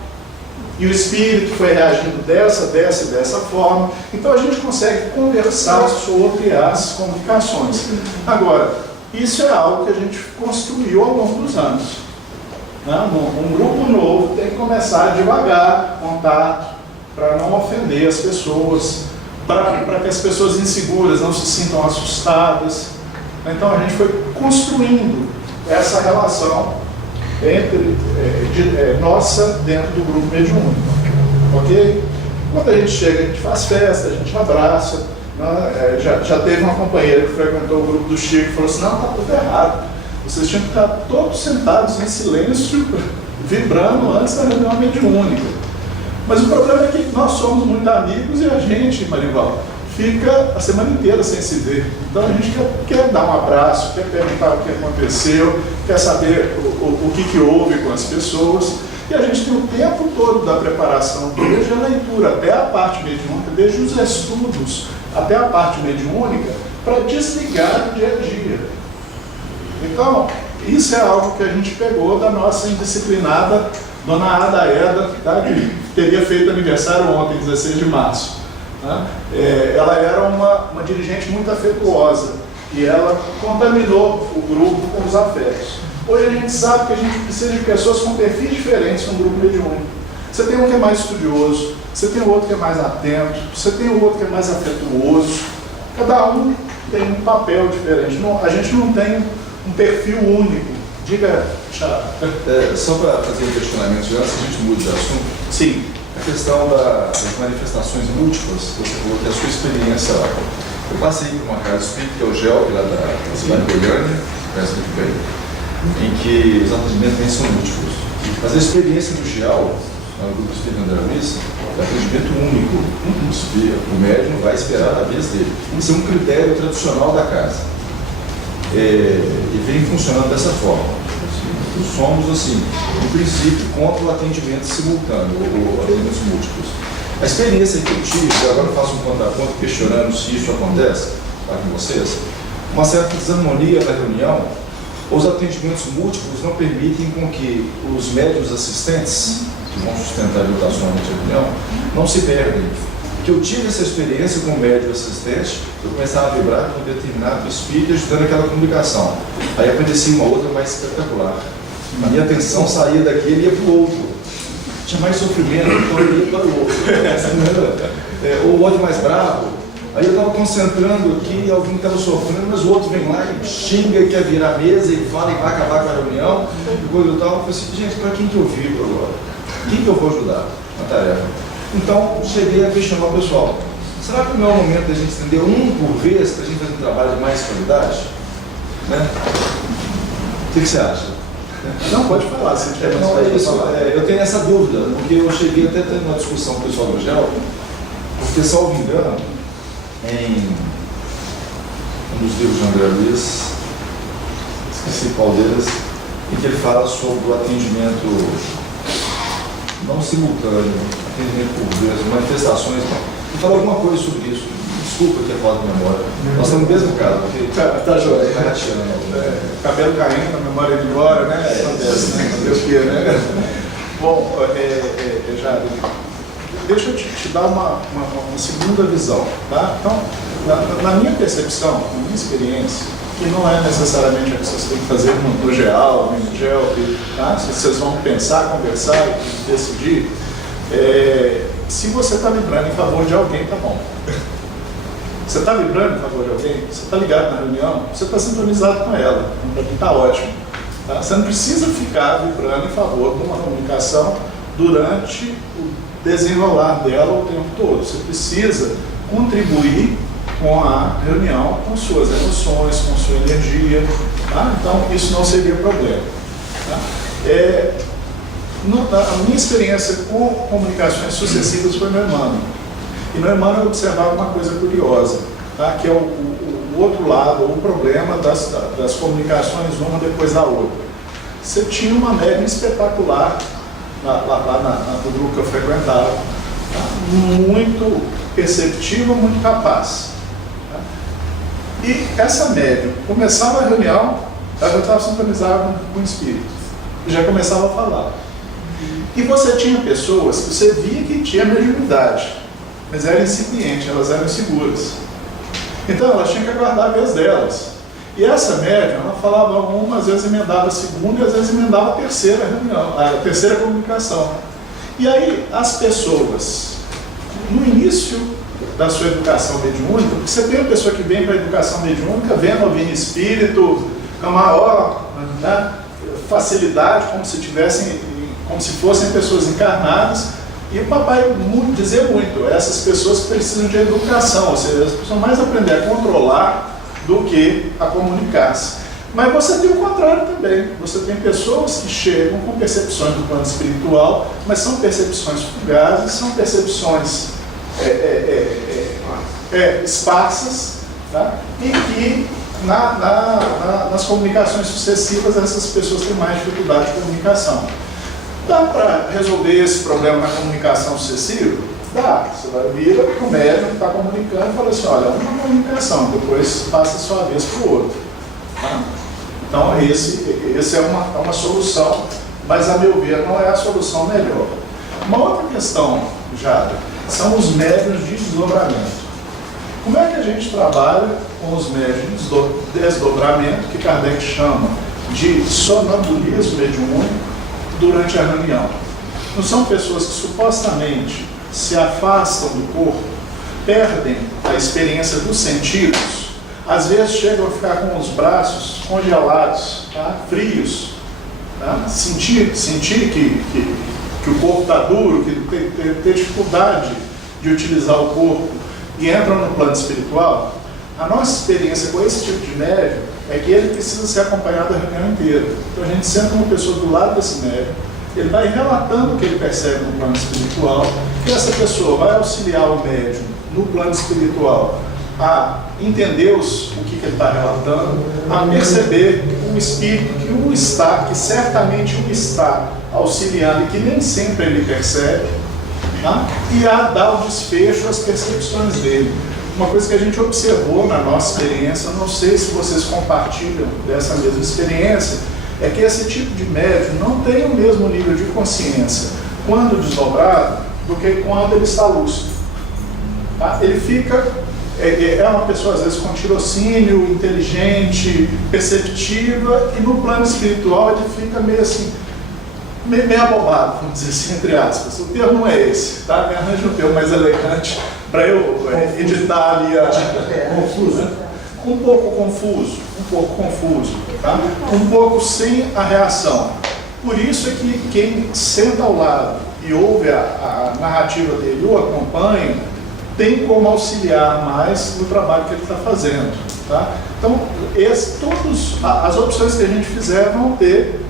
e o espírito foi reagindo dessa forma. Então a gente consegue conversar sobre as comunicações. Agora, isso é algo que a gente construiu ao longo dos anos. Um grupo novo tem que começar devagar, contato, para não ofender as pessoas, para que as pessoas inseguras não se sintam assustadas. Então a gente foi construindo essa relação entre nossa dentro do grupo mediúnico, ok? Quando a gente chega, a gente faz festa, a gente abraça, né? Já teve uma companheira que frequentou o grupo do Chico e falou assim, não, está tudo errado, vocês tinham que estar todos sentados em silêncio, vibrando antes da reunião mediúnica. Mas o problema é que nós somos muito amigos e a gente, Marival, fica a semana inteira sem se ver. Então a gente quer dar um abraço, quer perguntar o que aconteceu, quer saber o que houve com as pessoas. E a gente tem o tempo todo da preparação, desde a leitura até a parte mediúnica, desde os estudos até a parte mediúnica, para desligar o dia a dia. Então, isso é algo que a gente pegou da nossa indisciplinada Dona Ada Eda, tá? Que teria feito aniversário ontem, 16 de março. Ela era uma dirigente muito afetuosa e ela contaminou o grupo com os afetos. Hoje a gente sabe que a gente precisa de pessoas com perfis diferentes no grupo mediúnico. Você tem um que é mais estudioso, você tem o outro que é mais atento, você tem o outro que é mais afetuoso. Cada um tem um papel diferente. A gente não tem um perfil único Diga, Thiago. Só para fazer um questionamento, antes que a gente mude de assunto, Sim. a questão das manifestações múltiplas, você falou que a sua experiência lá. Eu passei por uma casa espírita, que é o GEL, lá da cidade de Goiânia, conhece muito bem, em que os atendimentos nem são múltiplos. Mas a experiência do GEL, no grupo espírita André Luiz, é atendimento único. O médium vai esperar a vez dele. Isso é um critério tradicional da casa. E vem funcionando dessa forma. Somos, assim, no princípio, contra o atendimento simultâneo, ou atendimentos múltiplos. A experiência que eu tive, agora eu faço um contraponto questionando se isso acontece, tá, com vocês, uma certa desarmonia na reunião, os atendimentos múltiplos não permitem com que os médiuns assistentes, que vão sustentar educacionalmente a reunião, não se perdem. Que eu tive essa experiência com o médium assistente, eu começava a vibrar com um determinado espírito, ajudando aquela comunicação. Aí aparecia uma outra mais espetacular. A minha atenção saía daquele e ia para o outro. Tinha mais sofrimento, então eu ia para o outro. Ou o outro mais bravo. Aí eu estava concentrando aqui, alguém estava sofrendo, mas o outro vem lá e xinga, quer virar a mesa e fala e vai acabar com a reunião. E quando eu estava, eu falei assim, gente, para quem que eu vivo agora? Quem que eu vou ajudar na tarefa? Então, cheguei a questionar o pessoal. Será que não é o momento da gente estender um por vez para a gente fazer um trabalho de mais qualidade? Né? O que você acha? Não, pode falar, se tiver mais Não, é isso, falar. eu tenho essa dúvida, porque eu cheguei até tendo uma discussão com o pessoal do GEL, porque, salvo engano, em um dos livros de André Luiz, esqueci qual deles, em que ele fala sobre o atendimento não simultâneo, atendimento por vezes, manifestações. Ele fala alguma coisa sobre isso. Desculpa que é falta de memória. Nós estamos no mesmo caso, porque Tá joia. está rateando. Cabelo caindo, a memória indo embora, né? Acontece, né? Fazer o quê, né? Bom, Jade, deixa eu te dar uma segunda visão, tá? Então, na minha percepção, na minha experiência, que não é necessariamente a que vocês têm que fazer no GEAL, no GEL, tá? Se vocês vão pensar, conversar e decidir, se você está vibrando em favor de alguém, tá bom. Você está vibrando em favor de alguém? Você está ligado na reunião? Você está sintonizado com ela. Para mim está ótimo. Tá? Você não precisa ficar vibrando em favor de uma comunicação durante o desenrolar dela o tempo todo. Você precisa contribuir com a reunião, com suas emoções, com sua energia. Tá? Então, isso não seria problema. Tá? A minha experiência com comunicações sucessivas foi no Emmanuel. E no Emmanuel eu observava uma coisa curiosa, tá? Que é o outro lado, o problema das comunicações uma depois da outra. Você tinha uma médium espetacular lá no grupo que eu frequentava, tá? Muito perceptiva, muito capaz. Tá? E essa médium começava a reunião, ela já estava sintonizada com o espírito, e já começava a falar. E você tinha pessoas que você via que tinha mediunidade, mas era incipiente, elas eram inseguras. Então elas tinham que aguardar a vez delas. E essa médium, ela falava uma, às vezes emendava a segunda e às vezes emendava a terceira reunião, a terceira comunicação. E aí as pessoas, no início da sua educação mediúnica, porque você tem uma pessoa que vem para a educação mediúnica, vendo, ouvindo espírito, com a maior, né, facilidade, como se fossem pessoas encarnadas. E o papai dizia muito, essas pessoas precisam de educação, ou seja, elas precisam mais aprender a controlar do que a comunicar-se. Mas você tem o contrário também, você tem pessoas que chegam com percepções do plano espiritual, mas são percepções fugazes, são percepções esparsas, tá? E que nas comunicações sucessivas essas pessoas têm mais dificuldade de comunicação. Dá para resolver esse problema na comunicação sucessiva? Dá. Você vai vir o médium que está comunicando e fala assim, olha, uma comunicação, depois passa a sua vez para o outro. Tá? Então, esse é uma solução, mas, a meu ver, não é a solução melhor. Uma outra questão, Jada, são os médiuns de desdobramento. Como é que a gente trabalha com os médiuns de desdobramento, que Kardec chama de sonambulismo mediúnico, durante a reunião? Não são pessoas que supostamente se afastam do corpo, perdem a experiência dos sentidos, às vezes chegam a ficar com os braços congelados, tá? Frios, Tá? Sentir que o corpo está duro, que ter dificuldade de utilizar o corpo e entra no plano espiritual, a nossa experiência com esse tipo de médium é que ele precisa ser acompanhado a reunião inteira. Então a gente senta uma pessoa do lado desse médium, ele vai relatando o que ele percebe no plano espiritual, e essa pessoa vai auxiliar o médium no plano espiritual a entender o que ele está relatando, a perceber que o espírito que certamente o está auxiliando e que nem sempre ele percebe, tá? E a dar o desfecho às percepções dele. Uma coisa que a gente observou na nossa experiência, não sei se vocês compartilham dessa mesma experiência, é que esse tipo de médium não tem o mesmo nível de consciência quando desdobrado do que quando ele está lúcido. Tá? Ele fica, é uma pessoa às vezes com tirocínio, inteligente, perceptiva, e no plano espiritual ele fica meio assim, meio abobado, vamos dizer assim, entre aspas. O termo não é esse, tá? Me arranja um termo mais elegante para eu editar ali um pouco confuso, tá? Um pouco sem a reação. Por isso é que quem senta ao lado e ouve a narrativa dele ou acompanha, tem como auxiliar mais no trabalho que ele está fazendo, tá? Então, todas as opções que a gente fizer vão ter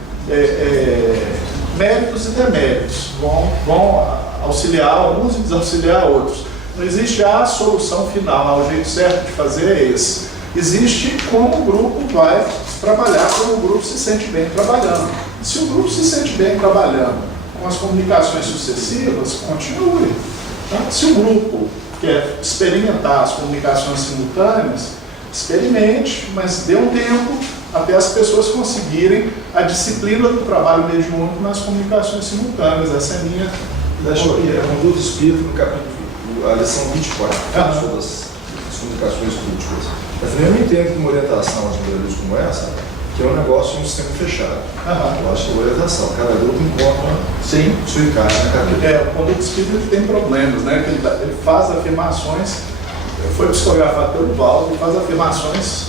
méritos e deméritos, vão auxiliar alguns e desauxiliar outros. Não existe a solução final, o jeito certo de fazer é esse. Existe como o grupo vai trabalhar, como o grupo se sente bem trabalhando. Se o grupo se sente bem trabalhando com as comunicações sucessivas, continue. Tá? Se o grupo quer experimentar as comunicações simultâneas, experimente, mas dê um tempo até as pessoas conseguirem a disciplina do trabalho mediúnico nas comunicações simultâneas. Essa é a minha opinião. É um do Espírito, no capítulo, a lição 24, sobre as comunicações múltiplas. Eu também não entendo que uma orientação às melhorias como essa, que é um negócio, um sistema fechado. Eu acho que é uma orientação. Cada grupo encontra sua encaixe na cabeça. O conduto espírita tem problemas, né? Ele faz afirmações, foi psicografado pelo Valdo, ele faz afirmações,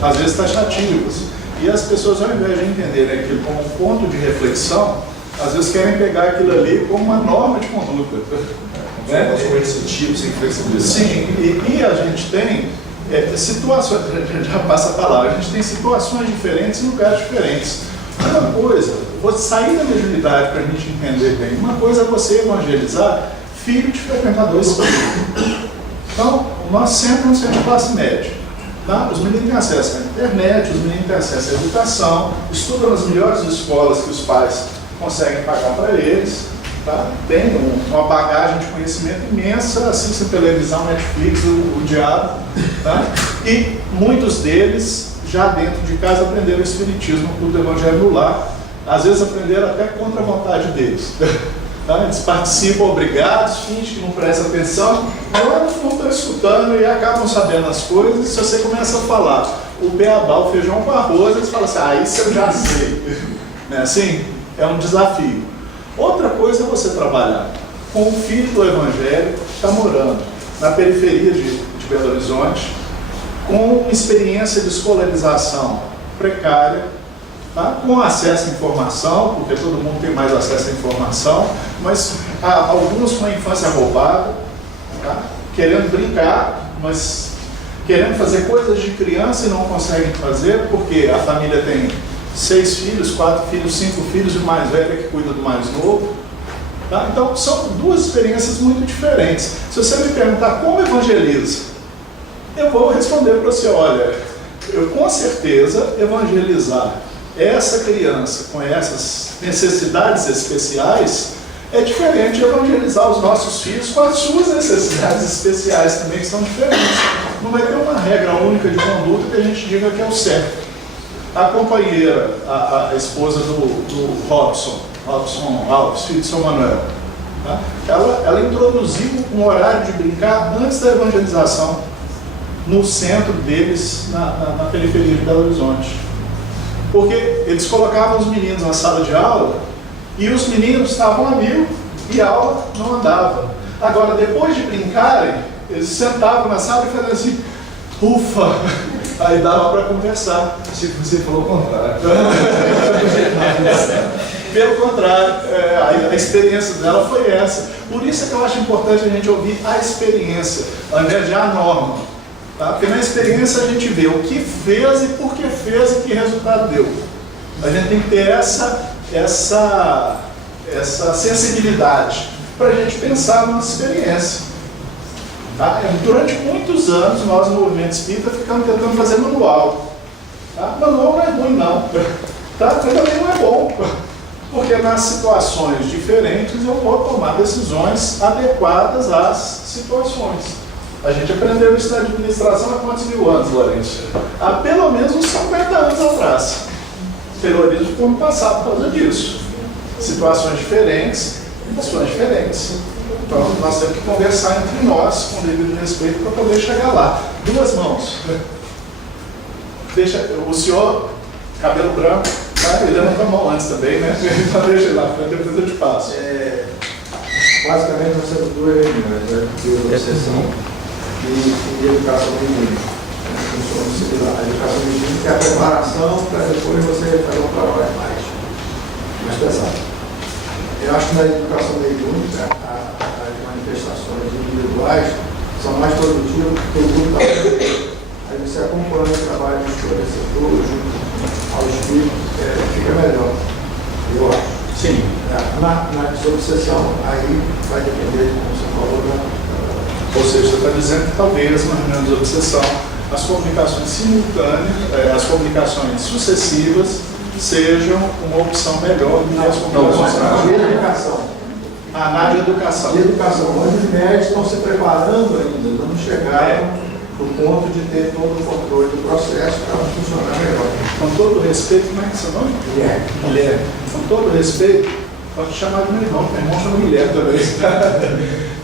às vezes taxativas. E as pessoas, ao invés de entenderem aquilo como um ponto de reflexão, às vezes querem pegar aquilo ali como uma norma de conduta. Um negócio coercitivo, sem flexibilidade. Sim, e a gente tem situações, já passa a palavra, a gente tem situações diferentes em lugares diferentes. Uma coisa, vou sair da mediunidade para a gente entender bem, uma coisa é você evangelizar filho de frequentador espírita. Então, nós sempre no centro de classe média. Tá? Os meninos têm acesso à internet, os meninos têm acesso à educação, estudam nas melhores escolas que os pais conseguem pagar para eles. Tá? Tem uma bagagem de conhecimento imensa, assistem televisão, Netflix, o diabo, tá? E muitos deles já dentro de casa aprenderam o espiritismo, o culto do evangelho no lar, às vezes aprenderam até contra a vontade deles. Tá? Eles participam obrigados, fingem que não prestam atenção, mas lá no fundo estão escutando e acabam sabendo as coisas. E se você começa a falar o beabá, o feijão com arroz, eles falam assim, isso eu já sei. Não é assim? É um desafio. Outra coisa é você trabalhar com o filho do evangelho que está morando na periferia de Belo Horizonte, com experiência de escolarização precária, tá? Com acesso à informação, porque todo mundo tem mais acesso à informação, mas alguns com a infância roubada, tá? Querendo brincar, mas querendo fazer coisas de criança e não conseguem fazer, porque a família tem 6 filhos, 4 filhos, 5 filhos, e o mais velho é que cuida do mais novo. Tá? Então, são duas experiências muito diferentes. Se você me perguntar como evangeliza, eu vou responder para você, olha, eu com certeza evangelizar essa criança com essas necessidades especiais é diferente de evangelizar os nossos filhos com as suas necessidades especiais também, que são diferentes. Não vai ter uma regra única de conduta que a gente diga que é o certo. A companheira, a esposa do Robson Alves, filho de São Manuel, tá? ela introduziu um horário de brincar antes da evangelização no centro deles, na periferia de Belo Horizonte. Porque eles colocavam os meninos na sala de aula e os meninos estavam a mil e a aula não andava. Agora, depois de brincarem, eles sentavam na sala e falavam assim, Ufa! Aí dava para conversar. Você falou o contrário. Pelo contrário, a experiência dela foi essa. Por isso é que eu acho importante a gente ouvir a experiência, ao invés de a norma. Tá? Porque na experiência a gente vê o que fez e por que fez e que resultado deu. A gente tem que ter essa sensibilidade para a gente pensar na nossa experiência. Tá? Durante muitos anos, nós no movimento espírita ficamos tentando fazer manual. Tá? Manual não é ruim, não. Tá? Mas também não é bom. Porque nas situações diferentes eu vou tomar decisões adequadas às situações. A gente aprendeu isso na administração há quantos mil anos, Lourenço? Há pelo menos uns 50 anos atrás. O terrorismo ficou no passado por causa disso. Situações diferentes, ações diferentes. Então, nós temos que conversar entre nós, com devido respeito, para poder chegar lá. Duas mãos. Deixa, o senhor, cabelo branco, tá? Ele levantou a mão antes também, né? Então, deixa ele lá, depois eu te passo. Basicamente, nós temos duas reuniões, né? De sessão e de educação jurídica. Funciona similar. A educação jurídica é a preparação para depois você fazer um trabalho mais pesado. Eu acho que na educação mediúnica, as manifestações individuais são mais produtivas porque o grupo está. Aí você acompanha o trabalho do esclarecedor junto ao espírito, fica melhor, eu acho. Sim. Na desobsessão, aí vai depender, como você falou, Ou seja, você está dizendo que talvez na reunião de obsessão as comunicações simultâneas, as comunicações sucessivas sejam uma opção melhor do que as comunicações de educação. na educação. De educação, onde os médicos estão se preparando ainda, não chegaram no ponto de ter todo o controle do processo para funcionar melhor. Com todo respeito, como é que é seu nome? Guilherme. Com todo respeito, pode chamar de meu irmão chama Guilherme também.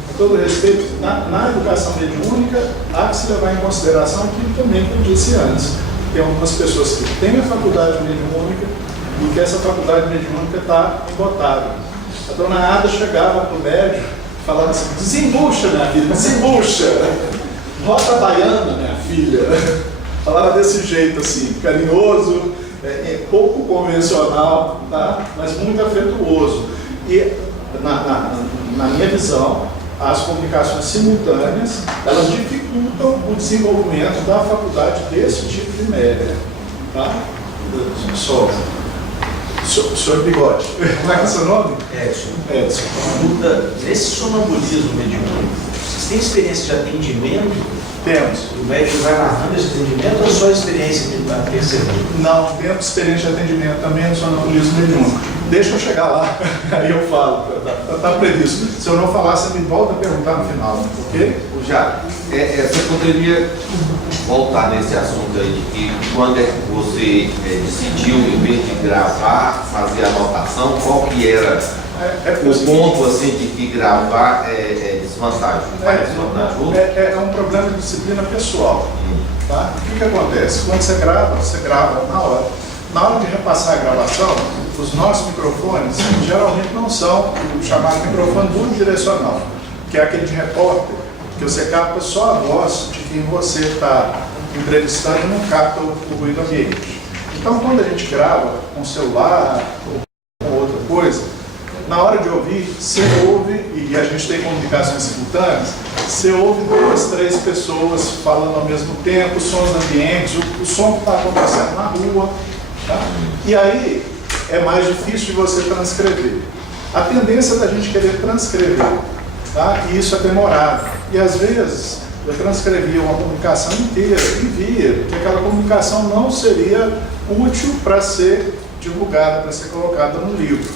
Com todo respeito, na educação mediúnica, há que se levar em consideração aquilo também que eu disse antes. Tem algumas pessoas que têm a faculdade mediúnica e que essa faculdade mediúnica está embotada. A dona Ada chegava para o médico falando assim: desembucha, minha filha, desembucha. Rota baiana, minha filha. Falava desse jeito assim, carinhoso, pouco convencional, tá? Mas muito afetuoso. E na minha visão, as comunicações simultâneas, elas dificultam o desenvolvimento da faculdade desse tipo de média. Tá? Senhor Bigode, como é que é o seu nome? Edson. Dúvida, nesse sonambulismo mediúnico, vocês têm experiência de atendimento? Temos. O médico vai narrando esse atendimento ou só a experiência que ele está percebendo? Não, temos experiência de atendimento também no sonambulismo mediúnico. Deixa eu chegar lá, aí eu falo, está previsto. Se eu não falar, você me volta a perguntar no final, ok? Já, você poderia voltar nesse assunto aí, de que quando é que você decidiu, em vez de gravar, fazer a anotação, qual que era o ponto assim, de que gravar é desvantagem? É um problema de disciplina pessoal. Tá? O que acontece? Quando você grava na hora. Na hora de repassar a gravação, os nossos microfones geralmente não são o chamado microfone unidirecional, que é aquele de repórter, que você capta só a voz de quem você está entrevistando e não capta o ruído ambiente. Então, quando a gente grava com celular ou com outra coisa, na hora de ouvir, você ouve, e a gente tem comunicações simultâneas, você ouve 2, 3 pessoas falando ao mesmo tempo, sons ambientes, o som que está acontecendo na rua. Tá? E aí é mais difícil de você transcrever. A tendência da gente querer transcrever, tá? E isso é demorado. E às vezes eu transcrevia uma comunicação inteira e via que aquela comunicação não seria útil para ser divulgada, para ser colocada no livro.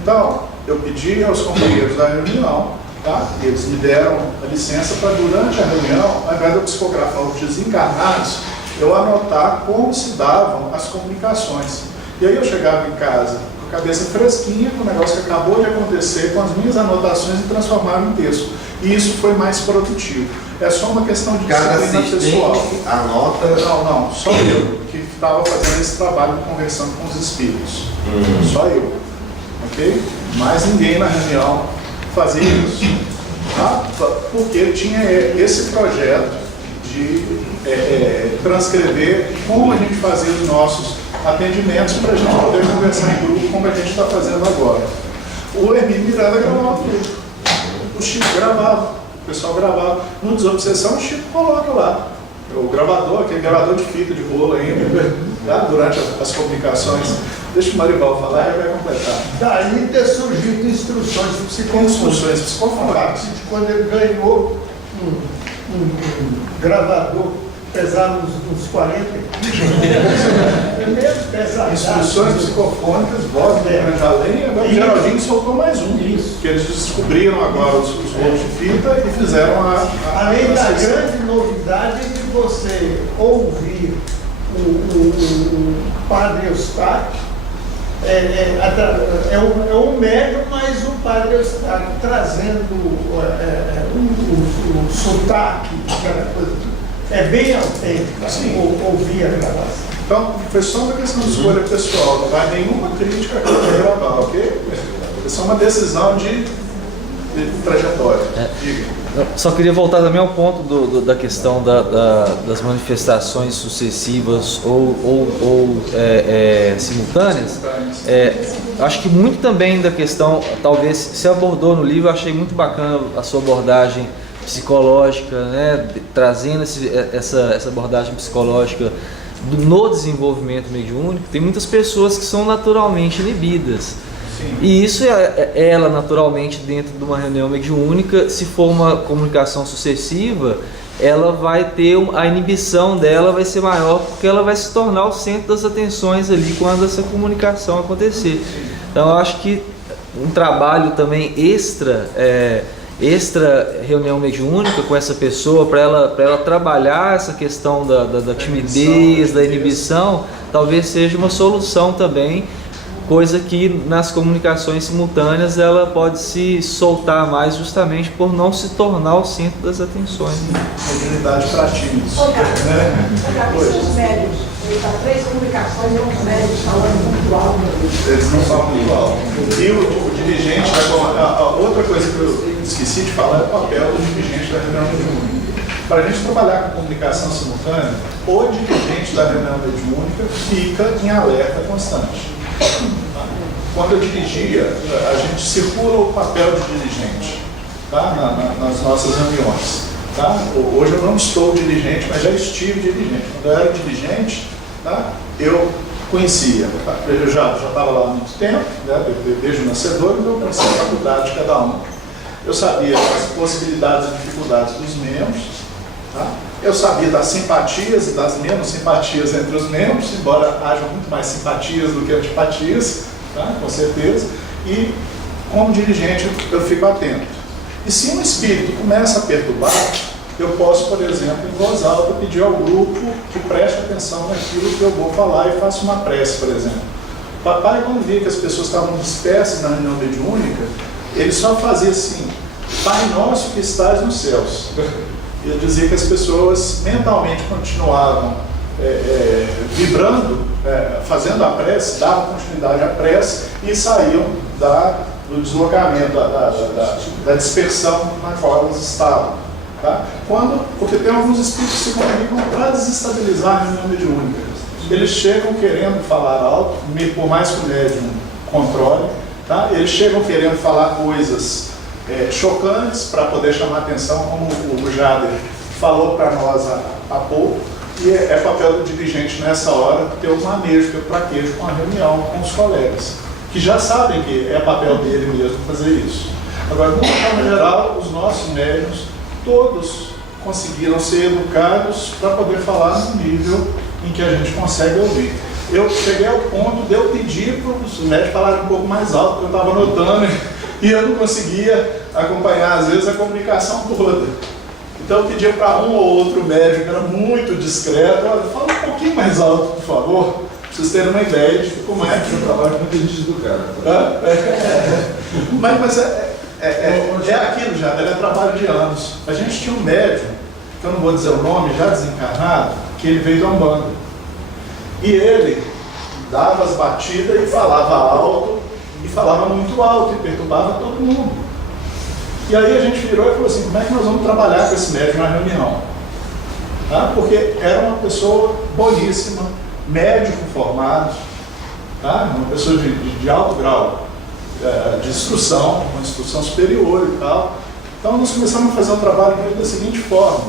Então, eu pedi aos companheiros da reunião, tá? E eles me deram a licença para, durante a reunião, ao invés de eu psicografar os desencarnados, eu anotar como se davam as comunicações. E aí eu chegava em casa com a cabeça fresquinha, com o negócio que acabou de acontecer, com as minhas anotações e transformava em texto. E isso foi mais produtivo. É só uma questão de disciplina pessoal. Anota? Não, só eu que estava fazendo esse trabalho conversando com os espíritos. Só eu. Ok? Mais ninguém na reunião fazia isso. Tá? Porque tinha esse projeto de transcrever como a gente fazia os nossos atendimentos para a gente poder conversar em grupo como a gente está fazendo agora. O Hermínio Miranda gravava tudo. O Chico gravava, o pessoal gravava. No Desobsessão, o Chico coloca lá. O gravador, aquele gravador de fita de rolo ainda, tá? Durante as comunicações. Deixa o Marival falar e vai completar. Daí ter surgido instruções Instruções psicofonáticas. Quando ele ganhou um gravador, pesava uns 40 quilos. Mesmo pesado. Instruções psicofônicas, voz de Granja Lenha, agora o Geraldinho soltou mais um. Isso. Que eles descobriram agora os rolos de fita e fizeram Além da grande novidade de você ouvir o Padre Eustáquio, é um médium, mas o Padre Eustáquio trazendo o sotaque, aquela coisa. É bem autêntico ouvir a gravação. Então, foi só uma questão de escolha pessoal, não vai nenhuma crítica a gravar, ok? É só uma decisão de trajetória. Diga. Eu só queria voltar também ao ponto da questão das manifestações sucessivas ou simultâneas. Acho que muito também da questão, talvez, se abordou no livro, eu achei muito bacana a sua abordagem psicológica, né, trazendo essa abordagem psicológica no desenvolvimento mediúnico. Tem muitas pessoas que são naturalmente inibidas. Sim. E isso ela naturalmente dentro de uma reunião mediúnica, se for uma comunicação sucessiva, ela vai ter a inibição dela vai ser maior, porque ela vai se tornar o centro das atenções ali quando essa comunicação acontecer. Então eu acho que um trabalho também extra reunião mediúnica com essa pessoa, para ela trabalhar essa questão da timidez, da inibição, talvez seja uma solução também, coisa que nas comunicações simultâneas ela pode se soltar mais justamente por não se tornar o centro das atenções. Mediunidade para tímidos. Os médios, três comunicações e uns médios falando muito alto. Eles não falam muito alto. E o dirigente, a outra coisa que eu esqueci de falar é o papel do dirigente da reunião mediúnica. Para a gente trabalhar com comunicação simultânea, o dirigente da reunião mediúnica fica em alerta constante. Quando eu dirigia, a gente circula o papel de dirigente, tá? Nas nossas reuniões. Tá? Hoje eu não estou dirigente, mas já estive dirigente. Quando eu era dirigente, tá? Eu conhecia, tá? Eu já estava lá há muito tempo, né? Desde o nascedor, então eu conhecia a faculdade de cada um. Eu sabia as possibilidades e dificuldades dos membros, tá? Eu sabia das simpatias e das menos simpatias entre os membros, embora haja muito mais simpatias do que antipatias, tá? Com certeza. E como dirigente eu fico atento. E se um espírito começa a perturbar, eu posso, por exemplo, em voz alta, pedir ao grupo que preste atenção naquilo que eu vou falar e faça uma prece, por exemplo. O papai, quando via que as pessoas estavam dispersas na reunião mediúnica, ele só fazia assim: Pai nosso que estás nos céus. Ele dizia que as pessoas mentalmente continuavam vibrando, fazendo a prece, davam continuidade à prece e saíam do deslocamento, da dispersão na qual elas estavam. Tá? Porque tem alguns espíritos que se comunicam para desestabilizar a reunião mediúnica. Eles chegam querendo falar alto, por mais que o médium controle, tá? Eles chegam querendo falar coisas chocantes para poder chamar atenção, como o Jader falou para nós há pouco, e é papel do dirigente nessa hora ter o manejo, ter o traquejo com a reunião, com os colegas, que já sabem que é papel dele mesmo fazer isso. Agora, de uma forma geral, os nossos médiuns, todos conseguiram ser educados para poder falar no nível em que a gente consegue ouvir. Eu cheguei ao ponto de eu pedir para os médicos falarem um pouco mais alto, porque eu estava anotando e eu não conseguia acompanhar, às vezes, a comunicação toda. Então eu pedia para um ou outro médico que era muito discreto: olha, fala um pouquinho mais alto, por favor, para vocês terem uma ideia de como é que eu trabalho com muita gente educada. Mas é aquilo já, é trabalho de anos. A gente tinha um médium, que eu não vou dizer o nome, já desencarnado, que ele veio da Umbanda. E ele dava as batidas e falava alto, e falava muito alto, e perturbava todo mundo. E aí a gente virou e falou assim: como é que nós vamos trabalhar com esse médium na reunião? tá? Porque era uma pessoa boníssima, médico formado, tá? Uma pessoa de alto grau de instrução, uma instrução superior e tal. Então nós começamos a fazer um trabalho com ele da seguinte forma: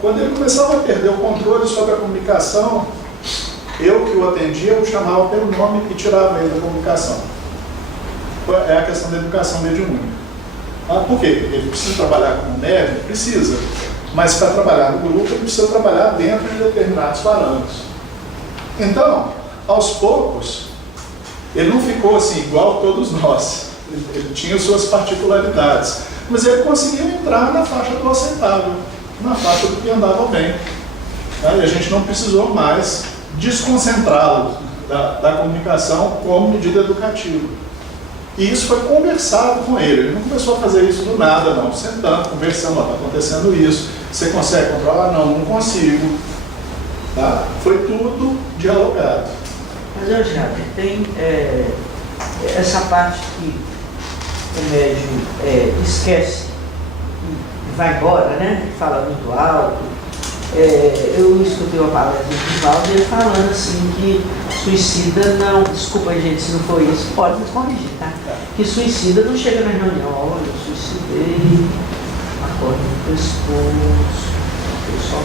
quando ele começava a perder o controle sobre a comunicação, eu que o atendia, eu o chamava pelo nome e tirava ele da comunicação. É a questão da educação mediúnica. Por quê? Ele precisa trabalhar como médico? Precisa. Mas para trabalhar no grupo, ele precisa trabalhar dentro de determinados parâmetros. Então, aos poucos, ele não ficou assim igual a todos nós. Ele tinha suas particularidades. Mas ele conseguiu entrar na faixa do aceitável, na faixa do que andava bem. E a gente não precisou mais desconcentrá-lo da comunicação como medida educativa. E isso foi conversado com ele. Ele não começou a fazer isso do nada, não. Sentando, conversando, está acontecendo isso. Você consegue controlar? Não consigo. Tá? Foi tudo dialogado. Mas, Jader, tem essa parte que o médium esquece e vai embora, né? Fala muito alto. Eu escutei uma palestra do Divaldo, ele falando assim que suicida não, desculpa gente se não foi isso, pode me corrigir, tá? Que suicida não chega na reunião, olha, eu suicidei, acorda no pescoço, eu só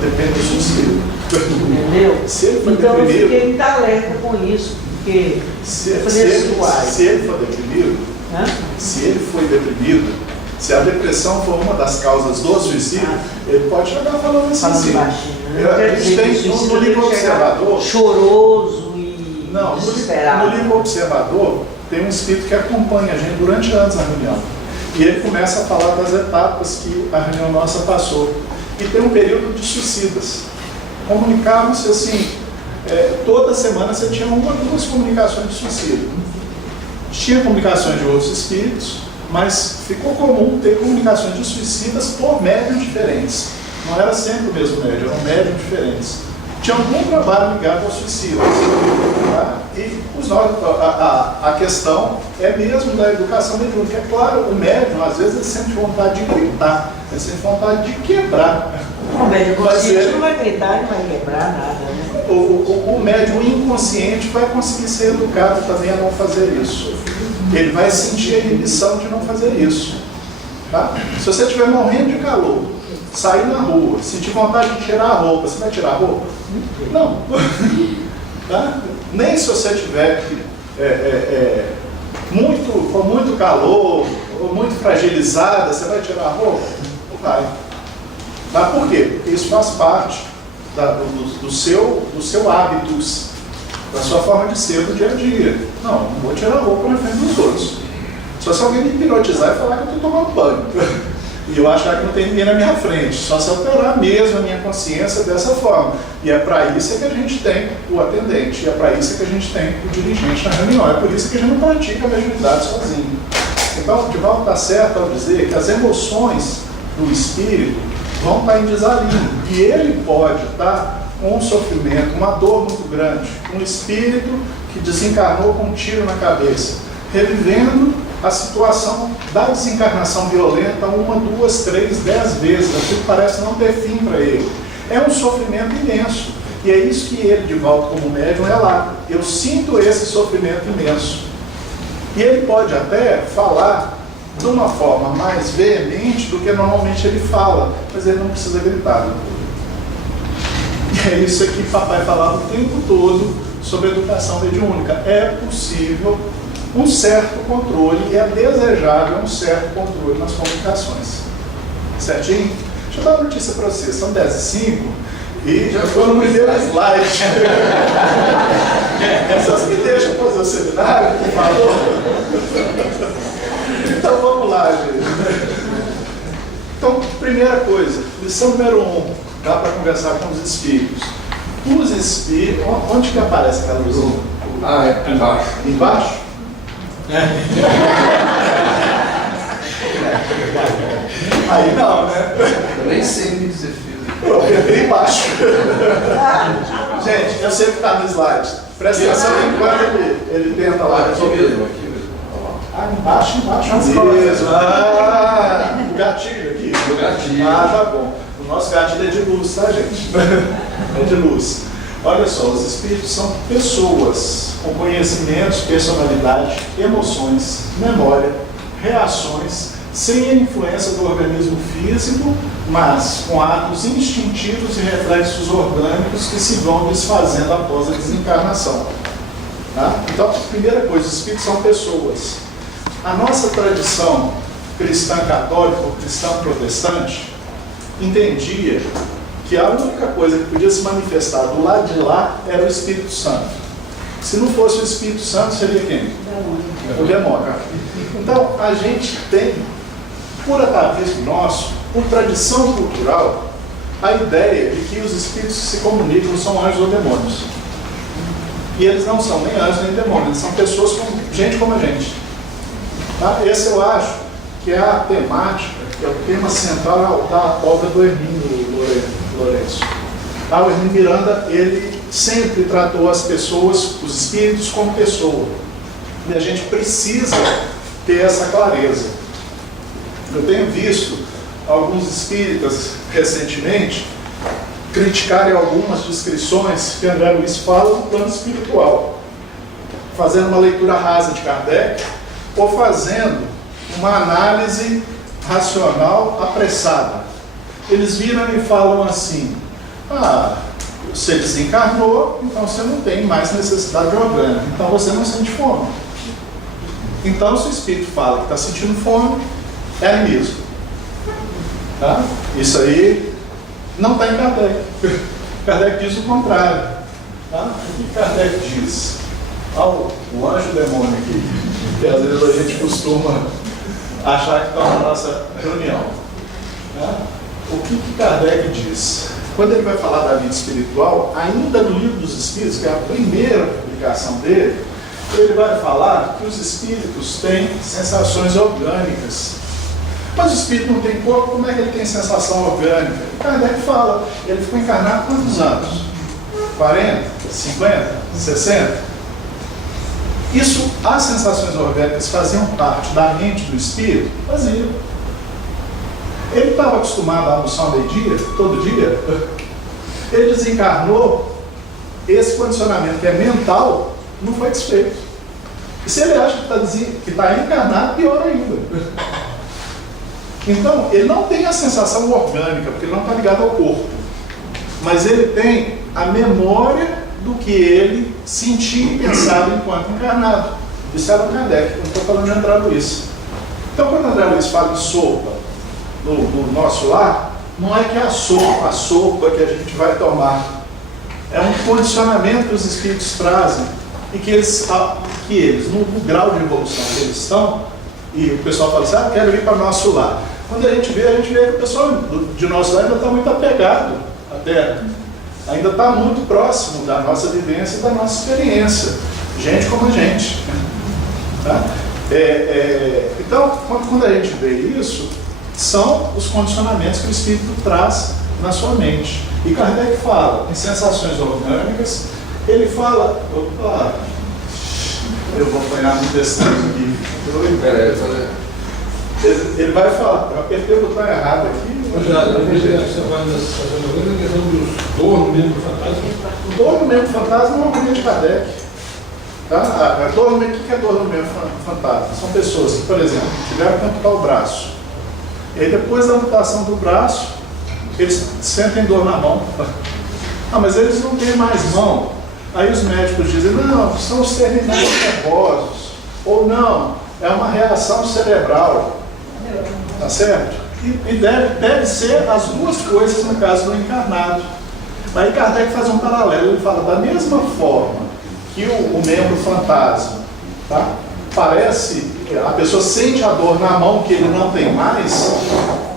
depende do suicídio. Entendeu? Se ele for então deprimido, eu fiquei muito alerta com isso, porque se ele for deprimido, se ele foi deprimido, se a depressão for uma das causas do suicídio, ele pode chegar falando assim. A gente tem no livro observador. Choroso e desesperado. No livro observador, tem um espírito que acompanha a gente durante anos na reunião. E ele começa a falar das etapas que a reunião nossa passou. E tem um período de suicidas. Comunicavam-se assim, toda semana você tinha uma ou duas comunicações de suicídio. Tinha comunicações de outros espíritos, mas ficou comum ter comunicações de suicidas por médiums diferentes. Não era sempre o mesmo médium, eram médiums diferentes. Tinha algum trabalho ligado ao suicídio. Tá? E a questão é mesmo da educação mediúnica. É claro, o médium, às vezes, ele sente vontade de gritar, ele sente vontade de quebrar. O médium consciente não vai gritar, não vai quebrar nada, né? O médium inconsciente vai conseguir ser educado também a não fazer isso. Ele vai sentir a inibição de não fazer isso. Tá? Se você estiver morrendo de calor, sair na rua, sentir vontade de tirar a roupa, você vai tirar a roupa? Não. Tá? Nem se você estiver com muito calor ou muito fragilizada, você vai tirar a roupa? Não vai. Tá? Por quê? Porque isso faz parte do seu hábitos, da sua forma de ser do dia a dia. Não vou tirar a roupa na frente dos outros. Só se alguém me hipnotizar e falar que eu estou tomando banho. E eu achar que não tem ninguém na minha frente. Só se alterar mesmo a minha consciência dessa forma. E é para isso que a gente tem o atendente. E é para isso que a gente tem o dirigente na reunião. É por isso que a gente não pratica a mediunidade sozinho. Então, o Divaldo está certo ao dizer que as emoções do espírito vão estar em desalinho. E ele pode estar com um sofrimento, uma dor muito grande. Um espírito que desencarnou com um tiro na cabeça, revivendo a situação da desencarnação violenta 1, 2, 3, 10 vezes. Aquilo parece não ter fim para ele. É um sofrimento imenso. E é isso que ele, Divaldo, como médium, relata. Eu sinto esse sofrimento imenso. E ele pode até falar de uma forma mais veemente do que normalmente ele fala, mas ele não precisa gritar. E é isso que papai falava o tempo todo sobre educação mediúnica. É possível um certo controle, e é desejável um certo controle nas comunicações. Certinho? Deixa eu dar uma notícia para vocês. São 10h05 e já estou no primeiro slide. Essas me deixam fazer o seminário, por favor. Então vamos lá, gente. Então, primeira coisa, lição número 1, dá para conversar com os espíritos. Os espíritos, onde que aparece aquela luzinha? É embaixo. Embaixo? Aí não, né? Eu nem sei o que você fez. Eu apertei embaixo. Gente, eu sei que está no slide. Presta atenção enquanto ele tenta lá. Aqui mesmo. Embaixo mesmo. O gatilho aqui. O gatilho. Tá bom. O nosso gatilho é de luz, tá, gente? É de luz. Olha só, os espíritos são pessoas com conhecimentos, personalidade, emoções, memória, reações, sem a influência do organismo físico, mas com atos instintivos e reflexos orgânicos que se vão desfazendo após a desencarnação. Tá? Então, primeira coisa, os espíritos são pessoas. A nossa tradição cristã católica ou cristã protestante entendia que a única coisa que podia se manifestar do lado de lá era o Espírito Santo. Se não fosse o Espírito Santo, seria quem? O demônio. Então, a gente tem, por atavismo nosso, por tradição cultural, a ideia de que os espíritos que se comunicam são anjos ou demônios. E eles não são nem anjos nem demônios, eles são pessoas como gente como a gente. Tá? Esse eu acho que é a temática, que é o tema central da obra do Hermínio Lourenço. Tá? O Hermínio Miranda, ele sempre tratou as pessoas, os espíritos, como pessoa. E a gente precisa ter essa clareza. Eu tenho visto alguns espíritas recentemente criticarem algumas descrições que André Luiz fala no plano espiritual, fazendo uma leitura rasa de Kardec ou fazendo uma análise racional apressada. Eles viram e falam assim: você desencarnou, então você não tem mais necessidade orgânica, então você não sente fome. Então, se o espírito fala que está sentindo fome, é animismo. Tá? Isso aí não está em Kardec. Kardec diz o contrário. Tá? O que Kardec diz? O anjo demônio aqui, que às vezes a gente costuma achar que está na nossa reunião. Tá? O que Kardec diz? Quando ele vai falar da vida espiritual, ainda no Livro dos Espíritos, que é a primeira publicação dele, ele vai falar que os espíritos têm sensações orgânicas. Mas o espírito não tem corpo, como é que ele tem sensação orgânica? O Kardec fala, ele ficou encarnado quantos anos? 40? 50? 60? Isso, as sensações orgânicas faziam parte da mente do espírito? Faziam. Ele estava acostumado a almoçar meio-dia, todo dia. Ele desencarnou, esse condicionamento que é mental não foi desfeito. E se ele acha que está encarnado, pior ainda. Então, ele não tem a sensação orgânica, porque ele não está ligado ao corpo. Mas ele tem a memória do que ele sentia e pensava enquanto encarnado. Isso era o Kardec, não estou falando de André Luiz. Então, quando André Luiz fala em sopa no nosso lar, não é que é a sopa que a gente vai tomar. É um condicionamento que os espíritos trazem e que eles no grau de evolução que eles estão, e o pessoal fala assim, quero ir para o nosso lar. Quando a gente vê que o pessoal de nosso lar ainda está muito apegado à Terra. Ainda está muito próximo da nossa vivência e da nossa experiência. Gente como a gente. Tá? Então, quando a gente vê isso, são os condicionamentos que o Espírito traz na sua mente. E Kardec fala em sensações orgânicas, ele fala... eu vou apanhar muito desse aqui. Ele vai falar, eu apertei o botão errado aqui. Você vai na questão dos dor no membro fantasma? O dor no membro fantasma é uma coisa de Kardec. Tá? O que é dor no membro fantasma? São pessoas que, por exemplo, tiveram que amputar o braço. E aí, depois da amputação do braço, eles sentem dor na mão. Mas eles não têm mais mão. Aí os médicos dizem, não, são os terminais nervosos. Ou não, é uma reação cerebral. Tá certo? E deve ser as duas coisas no caso do encarnado. Aí Kardec faz um paralelo, ele fala, da mesma forma que o membro fantasma, tá? Parece, a pessoa sente a dor na mão que ele não tem mais,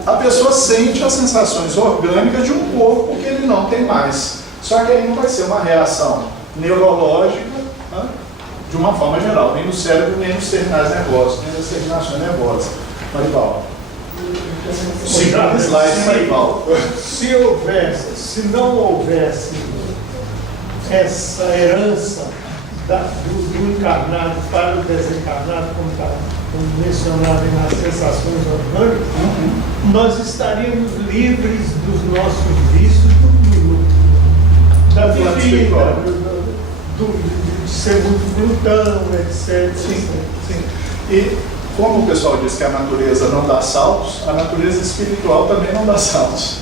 a pessoa sente as sensações orgânicas de um corpo que ele não tem mais. Só que aí não vai ser uma reação neurológica, tá? De uma forma geral, nem no cérebro, nem nos terminais nervosos, nem nas terminações nervosas. Marival. Segundo slide, Marival. Se não houvesse essa herança do encarnado para o desencarnado, como está mencionado nas sensações orgânicas, nós estaríamos livres dos nossos vícios da bebida, de ser muito glutão, etc. Sim. E como o pessoal diz que a natureza não dá saltos, a natureza espiritual também não dá saltos.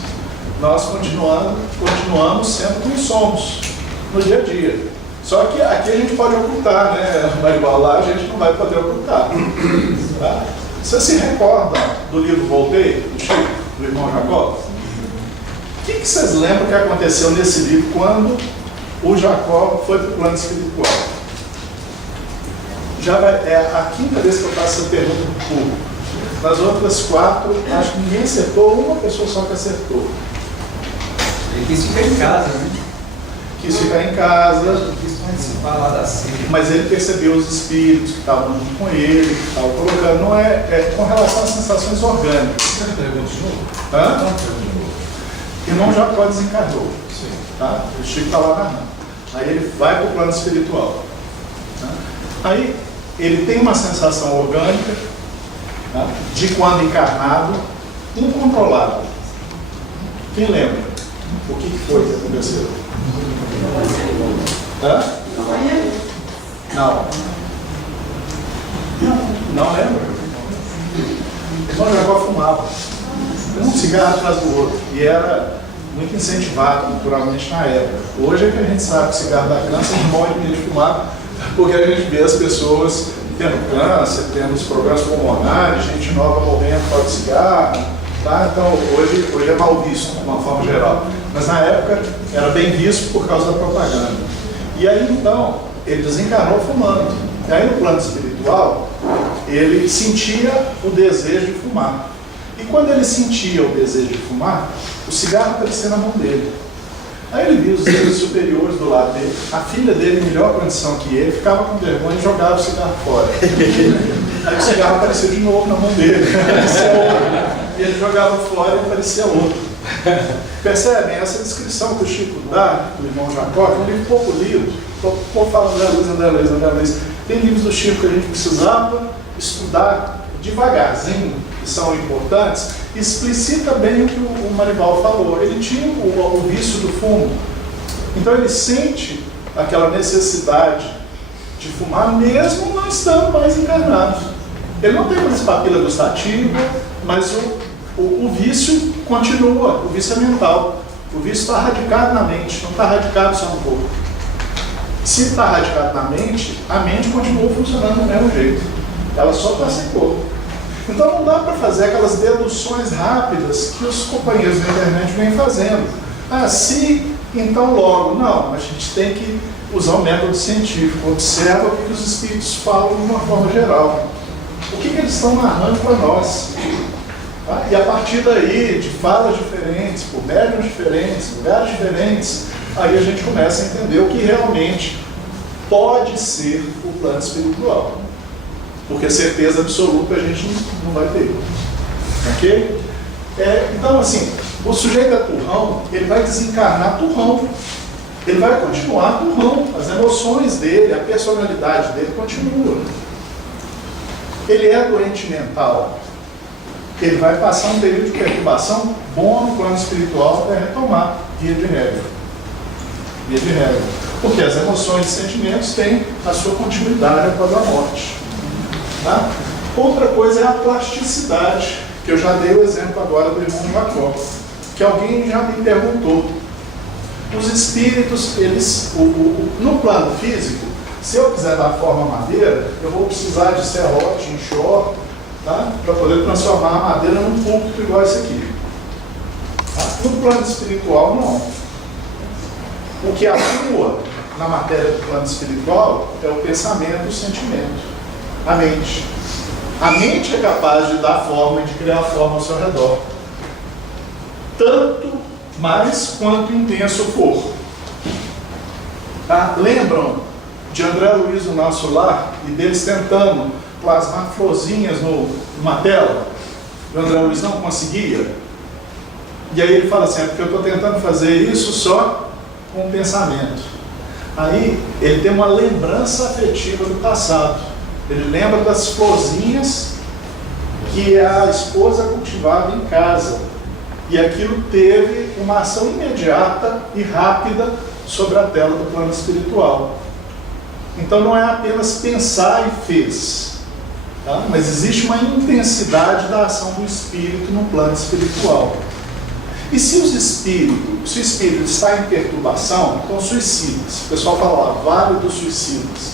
Nós continuamos sendo quem somos no dia a dia. Só que aqui a gente pode ocultar, né? Marival, lá a gente não vai poder ocultar. Tá? Você se recorda do livro Voltei, do Chico, do irmão Jacó? O que vocês lembram que aconteceu nesse livro quando o Jacó foi para o plano espiritual? É a quinta vez que eu faço essa pergunta para o público. Nas outras 4, acho que ninguém acertou, uma pessoa só que acertou. Ele quis ficar em casa, né? Quis ficar em casa. Quis participar lá da ceia. Mas ele percebeu os espíritos que estavam junto com ele, que estavam colocando. Não é com relação às sensações orgânicas. Você pergunta de novo? Hã? Irmão Jacó desencarnou. Sim. Tá? O Chico está lá narrando. Aí ele vai para o plano espiritual. Tá? Aí ele tem uma sensação orgânica, tá? De quando encarnado, incontrolável. Quem lembra? O que foi que aconteceu? Hã? Não. Não lembra? O irmão Jacó fumava. Um cigarro atrás do outro. E era muito incentivado culturalmente na época. Hoje é que a gente sabe que o cigarro dá câncer, a gente morre de medo de fumar, porque a gente vê as pessoas tendo câncer, tendo problemas pulmonares, gente nova morrendo por causa de cigarro. Tá? Então hoje é mal visto, de uma forma geral. Mas na época era bem visto por causa da propaganda. E aí então, ele desencarnou fumando. E aí no plano espiritual, ele sentia o desejo de fumar. E quando ele sentia o desejo de fumar, o cigarro aparecia na mão dele. Aí ele viu os dedos superiores do lado dele, a filha dele, em melhor condição que ele, ficava com vergonha e jogava o cigarro fora. Aí o cigarro aparecia de novo na mão dele, aparecia outro. E ele jogava fora e aparecia outro. Percebem? Essa descrição que o Chico dá, do irmão Jacó, é um livro pouco lido. O povo fala André Luiz. Tem livros do Chico que a gente precisava estudar devagarzinho, que são importantes, explicita bem o que o Marival falou. Ele tinha o vício do fumo. Então ele sente aquela necessidade de fumar mesmo não estando mais encarnado. Ele não tem mais papila gustativa, mas o vício continua, o vício é mental. O vício está radicado na mente, não está radicado só no corpo. Se está radicado na mente, a mente continua funcionando do mesmo jeito. Ela só está sem corpo. Então não dá para fazer aquelas deduções rápidas que os companheiros da internet vêm fazendo. Ah, se, então logo. Não, a gente tem que usar o método científico. Observa o que os espíritos falam de uma forma geral. O que eles estão narrando para nós. Tá? E a partir daí, de falas diferentes, por médiuns diferentes, lugares diferentes, aí a gente começa a entender o que realmente pode ser o plano espiritual. Porque certeza absoluta a gente não vai ter. Ok? Então, assim, o sujeito é turrão, ele vai desencarnar turrão. Ele vai continuar turrão. As emoções dele, a personalidade dele continua. Ele é doente mental. Ele vai passar um período de perturbação bom no plano espiritual para retomar, via de regra. Via de regra. Porque as emoções e sentimentos têm a sua continuidade após a morte. Tá? Outra coisa é a plasticidade, que eu já dei o exemplo agora do irmão Jacó, que alguém já me perguntou. Os espíritos, eles, no plano físico, se eu quiser dar forma madeira, eu vou precisar de serrote, enxó, tá? Para poder transformar a madeira num púlpito igual esse aqui. Tá? No plano espiritual, não. O que atua na matéria do plano espiritual é o pensamento, o sentimento. A mente. A mente é capaz de dar forma e de criar forma ao seu redor. Tanto mais quanto intenso for. Tá? Lembram de André Luiz no nosso lar e deles tentando plasmar florzinhas numa tela? O André Luiz não conseguia. E aí ele fala assim, é porque eu estou tentando fazer isso só com o pensamento. Aí ele tem uma lembrança afetiva do passado. Ele lembra das florzinhas que a esposa cultivava em casa. E aquilo teve uma ação imediata e rápida sobre a tela do plano espiritual. Então não é apenas pensar e fez, tá? Mas existe uma intensidade da ação do espírito no plano espiritual. E se o espírito está em perturbação, então suicidas. O pessoal fala lá, Vale dos Suicidas.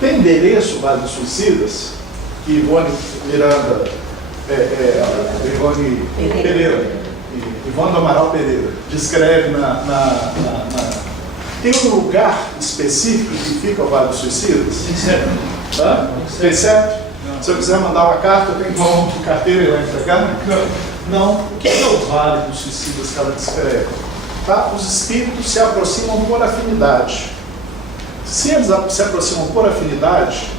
Tem endereço o Vale dos Suicidas? Que Ivone Miranda, Ivone Pereira, Ivone do Amaral Pereira, descreve Tem um lugar específico que fica o Vale dos Suicidas? Tem certo? Se eu quiser mandar uma carta, eu tenho que ir para o carteiro e lá entregar? Não. O que é o Vale dos Suicidas que ela descreve? Tá? Os espíritos se aproximam por afinidade. Se eles se aproximam por afinidade,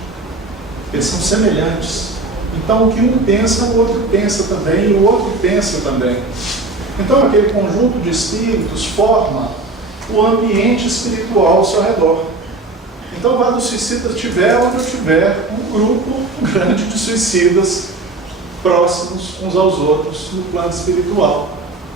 eles são semelhantes. Então o que um pensa, o outro pensa também, e o outro pensa também. Então aquele conjunto de espíritos forma o ambiente espiritual ao seu redor. Então, Vale dos Suicidas tiver onde eu tiver um grupo grande de suicidas próximos uns aos outros no plano espiritual.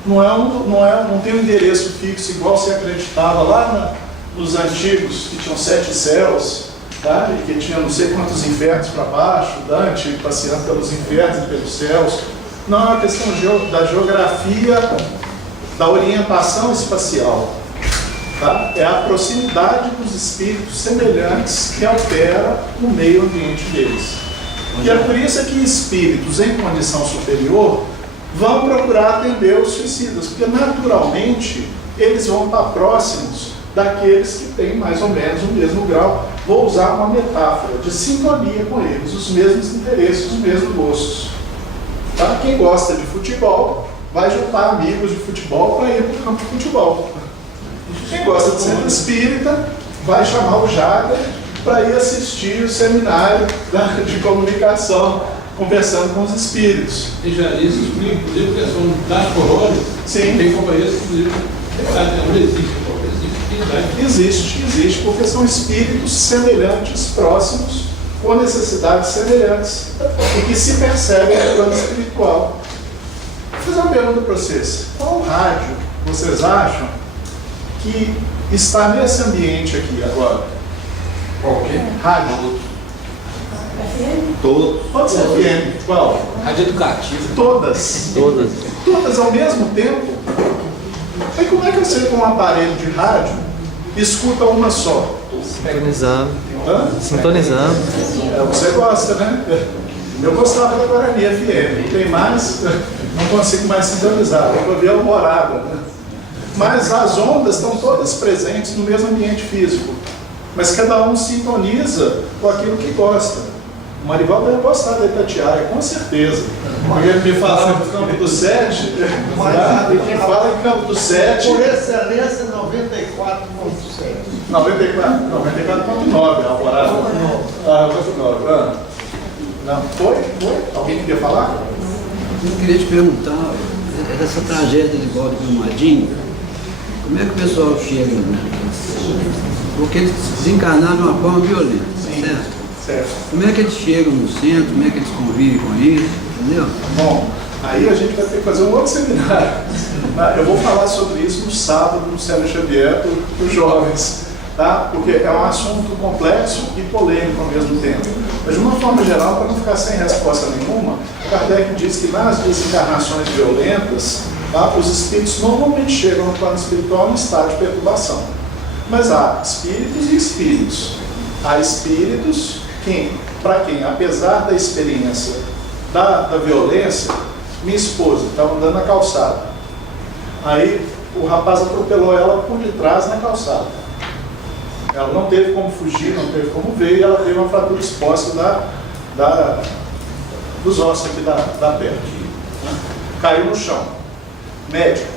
Não tem um endereço fixo igual se acreditava lá nos antigos, que tinham 7 céus, tá? E que tinha não sei quantos infernos para baixo, Dante passeando pelos infernos e pelos céus. Não, é uma questão da geografia, da orientação espacial. Tá? É a proximidade dos espíritos semelhantes que altera o meio ambiente deles. E é por isso que espíritos em condição superior vão procurar atender os suicidas, porque naturalmente eles vão estar próximos daqueles que têm mais ou menos o mesmo grau. Vou usar uma metáfora de sintonia com eles, os mesmos interesses, os mesmos gostos. Tá? Quem gosta de futebol vai juntar amigos de futebol para ir para o campo de futebol. Quem gosta de centro espírita vai chamar o Jader para ir assistir o seminário de comunicação, conversando com os espíritos. E já isso explica, inclusive, a questão da corona. Sim. Tem companhias que, inclusive, não existe. Existe, porque são espíritos semelhantes, próximos, com necessidades semelhantes, e que se percebem no plano espiritual. Vou fazer uma pergunta para vocês. Qual rádio vocês acham que está nesse ambiente aqui agora? Qual que? Rádio. Todos. Pode ser FM. Qual? Rádio educativa. Todas. Todas ao mesmo tempo? Aí como é que você com um aparelho de rádio escuta uma só? Sintonizando. Hã? Sintonizando. Você gosta, né? Eu gostava da Guarani FM. Tem mais? Não consigo mais sintonizar. Eu vou ver a Alvorada, né? Mas as ondas estão todas presentes no mesmo ambiente físico. Mas cada um sintoniza com aquilo que gosta. O Marival deve gostar da Itatiaia, com certeza. Porque ele me falava do Campo do 7, quem fala em Campo do 7... Por excelência, 94,7. 94,9, a Alvorada. Ah, 9. Não, foi? Alguém queria falar? Eu queria te perguntar, essa tragédia de Balde Brumadinho, como é que o pessoal chega, né? Porque eles desencarnaram de uma forma violenta, certo? Como é que eles chegam no centro, como é que eles convivem com isso, entendeu? Bom, aí a gente vai ter que fazer um outro seminário. Eu vou falar sobre isso no sábado, no Célio Xavier, para os jovens, tá? Porque é um assunto complexo e polêmico ao mesmo tempo. Mas de uma forma geral, para não ficar sem resposta nenhuma, Kardec diz que nas desencarnações violentas, tá, os espíritos normalmente chegam no plano espiritual em estado de perturbação. Mas há espíritos e espíritos. Há espíritos para quem, apesar da experiência da violência, minha esposa estava andando na calçada. Aí o rapaz atropelou ela por detrás na calçada. Ela não teve como fugir, não teve como ver, e ela teve uma fratura exposta dos ossos aqui da perna. Caiu no chão. Médico.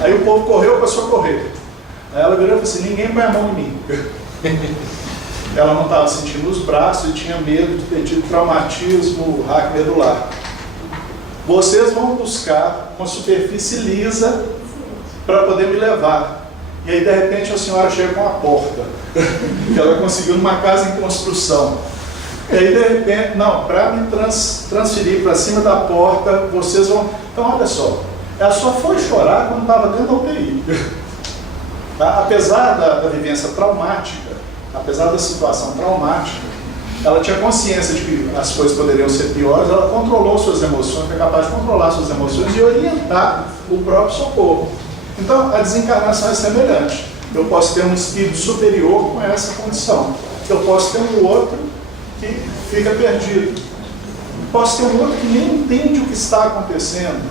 Aí o povo correu para socorrer. Aí ela virou e falou assim: ninguém põe a mão em mim. Ela não estava sentindo os braços e tinha medo de ter tido traumatismo raquimedular. Vocês vão buscar uma superfície lisa para poder me levar. E aí, de repente, a senhora chega com uma porta, que ela conseguiu numa casa em construção. E aí, de repente, não, para me transferir para cima da porta, vocês vão... Então, olha só, ela só foi chorar quando estava dentro da UTI. Tá? Apesar da vivência traumática, apesar da situação traumática, ela tinha consciência de que as coisas poderiam ser piores, ela controlou suas emoções, foi capaz de controlar suas emoções e orientar o próprio socorro. Então, a desencarnação é semelhante. Eu posso ter um espírito superior com essa condição. Eu posso ter um outro que fica perdido. Posso ter um outro que nem entende o que está acontecendo.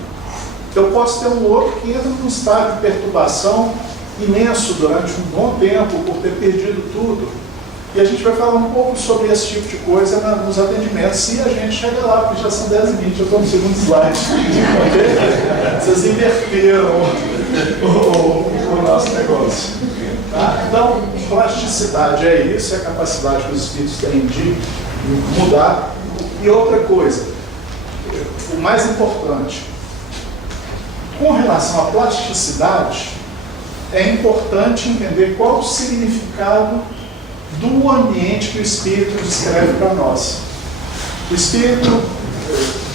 Eu posso ter um outro que entra num estado de perturbação imenso durante um bom tempo por ter perdido tudo. E a gente vai falar um pouco sobre esse tipo de coisa nos atendimentos, se a gente chegar lá, porque já são 10h20, eu estou no segundo slide. Okay? Vocês inverteram o nosso negócio. Tá? Então, plasticidade é isso, é a capacidade que os espíritos têm de mudar. E outra coisa, o mais importante, com relação à plasticidade, é importante entender qual o significado do ambiente que o Espírito descreve para nós. O Espírito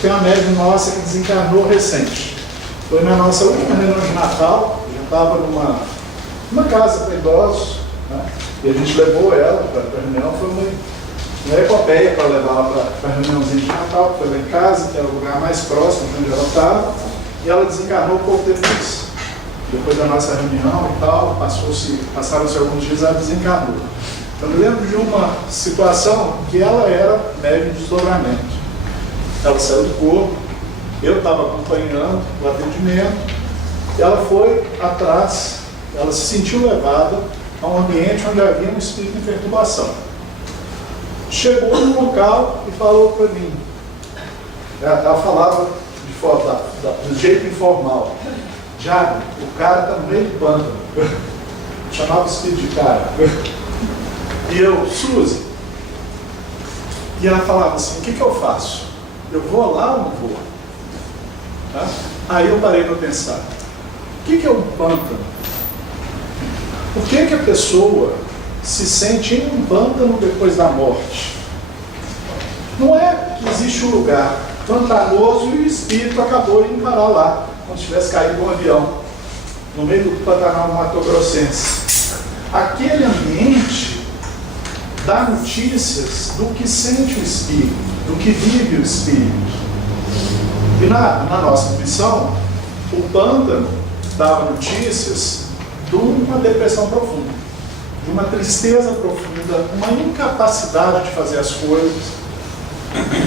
tem uma médium nossa que desencarnou recente. Foi na nossa última reunião de Natal, já estava numa casa para idosos, né? E a gente levou ela para a reunião, foi uma epopeia para levar ela para a reuniãozinha de Natal, foi lá em casa, que era o lugar mais próximo de onde ela estava, e ela desencarnou pouco depois. Depois da nossa reunião e tal, passaram-se alguns dias, ela desencarnou. Eu me lembro de uma situação que ela era médium de desdobramento. Ela saiu do corpo, eu estava acompanhando o atendimento, ela foi atrás, ela se sentiu levada a um ambiente onde havia um espírito em perturbação. Chegou no local e falou para mim, ela falava do jeito informal, Diabo, o cara está no meio do pântano. Chamava o espírito de cara. E eu, Suzy. E ela falava assim, o que eu faço? Eu vou lá ou não vou? Tá? Aí eu parei para pensar, o que é um pântano? Por que a pessoa se sente em um pântano depois da morte? Não é que existe um lugar pantanoso e o espírito acabou de parar lá, como se tivesse caído um avião, no meio do Pantanal Mato-Grossense. Aquele ambiente dá notícias do que sente o espírito, do que vive o espírito. E na nossa missão, o pântano dava notícias de uma depressão profunda, de uma tristeza profunda, uma incapacidade de fazer as coisas.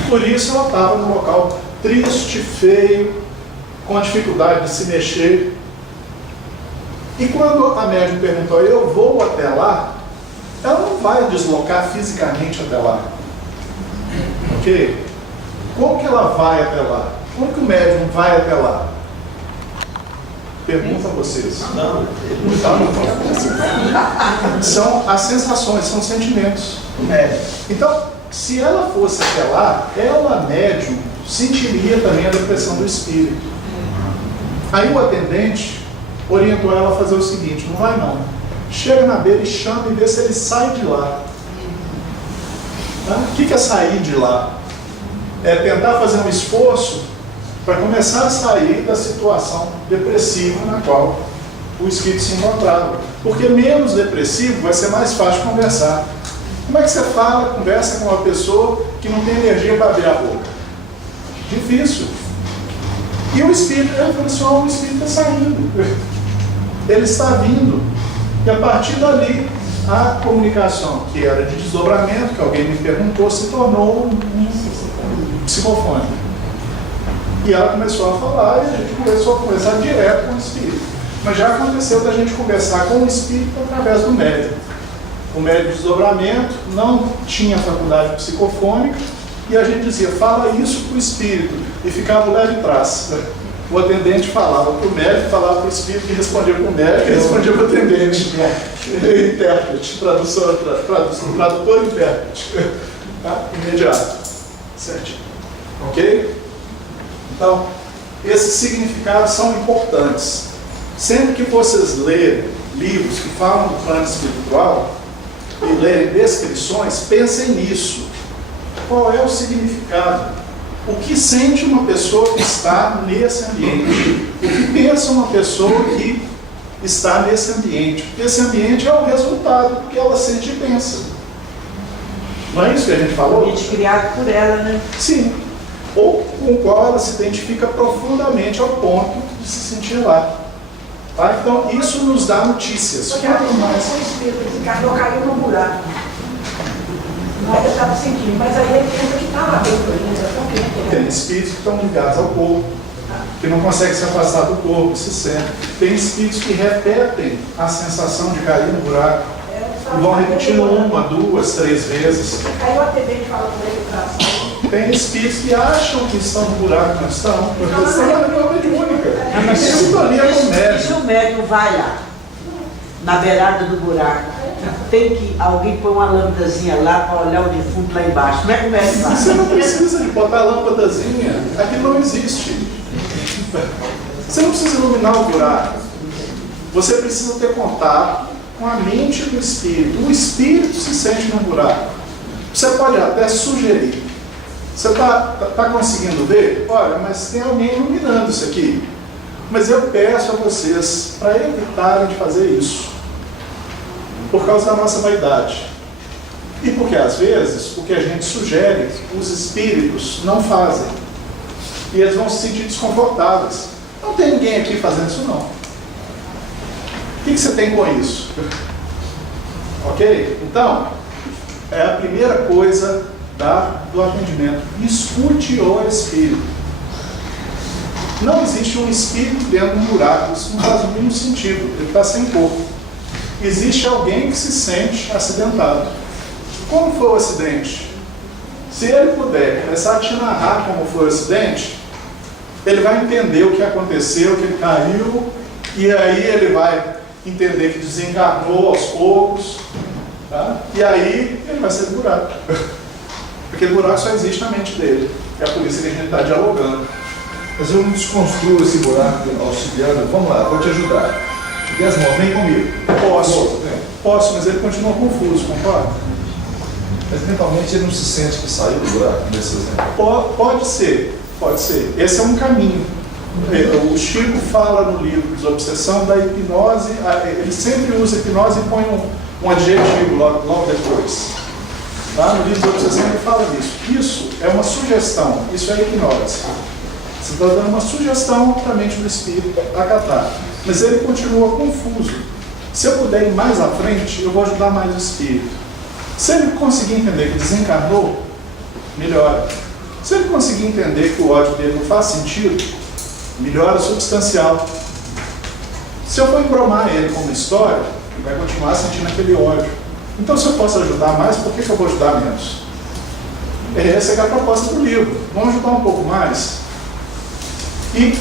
Por isso ela estava num local triste, feio, com dificuldade de se mexer. E quando a médium perguntou, eu vou até lá, ela não vai deslocar fisicamente até lá. Ok? Como que ela vai até lá? Como que o médium vai até lá? Pergunta a vocês. Não. São as sensações, são os sentimentos do médium. Então, se ela fosse até lá, ela, médium, sentiria também a depressão do espírito. Aí o atendente orientou ela a fazer o seguinte, não vai não. Chega na beira e chama e vê se ele sai de lá. Tá? O que é sair de lá? É tentar fazer um esforço para começar a sair da situação depressiva na qual o espírito se encontrava. Porque menos depressivo vai ser mais fácil conversar. Como é que você fala, conversa com uma pessoa que não tem energia para abrir a boca? Difícil. E o espírito, ele falou assim, o espírito está saindo. Ele está vindo. E a partir dali, a comunicação, que era de desdobramento, que alguém me perguntou, se tornou um psicofone. E ela começou a falar e a gente começou a conversar direto com o espírito. Mas já aconteceu da gente conversar com o espírito através do médium. O médium de desdobramento não tinha faculdade psicofônica e a gente dizia, fala isso para o espírito. E ficava o leve trás. O atendente falava para o médico, falava para o espírito, que respondia para o médico, que respondia para o atendente. Intérprete, tradutor e intérprete. Tá? Imediato. Certinho. Ok? Então, esses significados são importantes. Sempre que vocês lerem livros que falam do plano espiritual e lerem descrições, pensem nisso. Qual é o significado? O que sente uma pessoa que está nesse ambiente? O que pensa uma pessoa que está nesse ambiente? Porque esse ambiente é o resultado do que ela sente e pensa. Não é isso que a gente falou? Ambiente criado por ela, né? Sim. Ou com o qual ela se identifica profundamente ao ponto de se sentir lá. Tá? Então, isso nos dá notícias. Porque o espírito desencarnou, caiu no buraco. Nós estava sentindo, mas aí ele pensa que está lá dentro ainda. Tem espíritos que estão ligados ao corpo, que não conseguem se afastar do corpo, se sentem. Tem espíritos que repetem a sensação de cair no buraco. E vão repetindo 1, 2, 3 vezes. Caiu a TV e fala para ele atrás. Tem espíritos que acham que estão no buraco, não estão, porque estão na reunião mediúnica. Mas Tem sintonia com o médico. se o médium vai lá, na beirada do buraco, tem que alguém põe uma lâmpadazinha lá para olhar o defunto lá embaixo. Como é que o médico faz? Você não precisa de botar a lâmpadazinha, aquilo não existe. Você não precisa iluminar o buraco. Você precisa ter contato com a mente do espírito. O espírito se sente no buraco. Você pode até sugerir. Você está conseguindo ver? Olha, mas tem alguém iluminando isso aqui. Mas eu peço a vocês para evitarem de fazer isso. Por causa da nossa vaidade. E porque às vezes o que a gente sugere, os espíritos não fazem. E eles vão se sentir desconfortáveis. Não tem ninguém aqui fazendo isso não. O que você tem com isso? Ok? Então, é a primeira coisa do atendimento. Escute o espírito. Não existe um espírito dentro de um buraco. Isso não faz o mínimo sentido. Ele está sem corpo. Existe alguém que se sente acidentado. Como foi o acidente? Se ele puder começar a te narrar como foi o acidente, ele vai entender o que aconteceu, que ele caiu, e aí ele vai entender que desencarnou aos poucos, tá? E aí ele vai ser do buraco. Porque o buraco só existe na mente dele. É por isso que a gente está dialogando. Mas eu não desconstruo esse buraco auxiliando. Vamos lá, vou te ajudar. Desmond, vem comigo. Posso, mas ele continua confuso, concorda? Mas mentalmente ele não se sente que saiu do buraco nesse exemplo. Pode ser. Esse é um caminho. O Chico fala no livro Desobsessão da hipnose, ele sempre usa hipnose e põe um adjetivo logo depois. Tá? No livro Desobsessão ele fala disso. Isso é uma sugestão, isso é hipnose. Você está dando uma sugestão para a mente do espírito acatar. Mas ele continua confuso. Se eu puder ir mais à frente, eu vou ajudar mais o espírito. Se ele conseguir entender que desencarnou, melhora. Se ele conseguir entender que o ódio dele não faz sentido, melhora substancial. Se eu for embromar ele com uma história, ele vai continuar sentindo aquele ódio. Então, se eu posso ajudar mais, por que eu vou ajudar menos? Essa é a proposta do livro. Vamos ajudar um pouco mais? E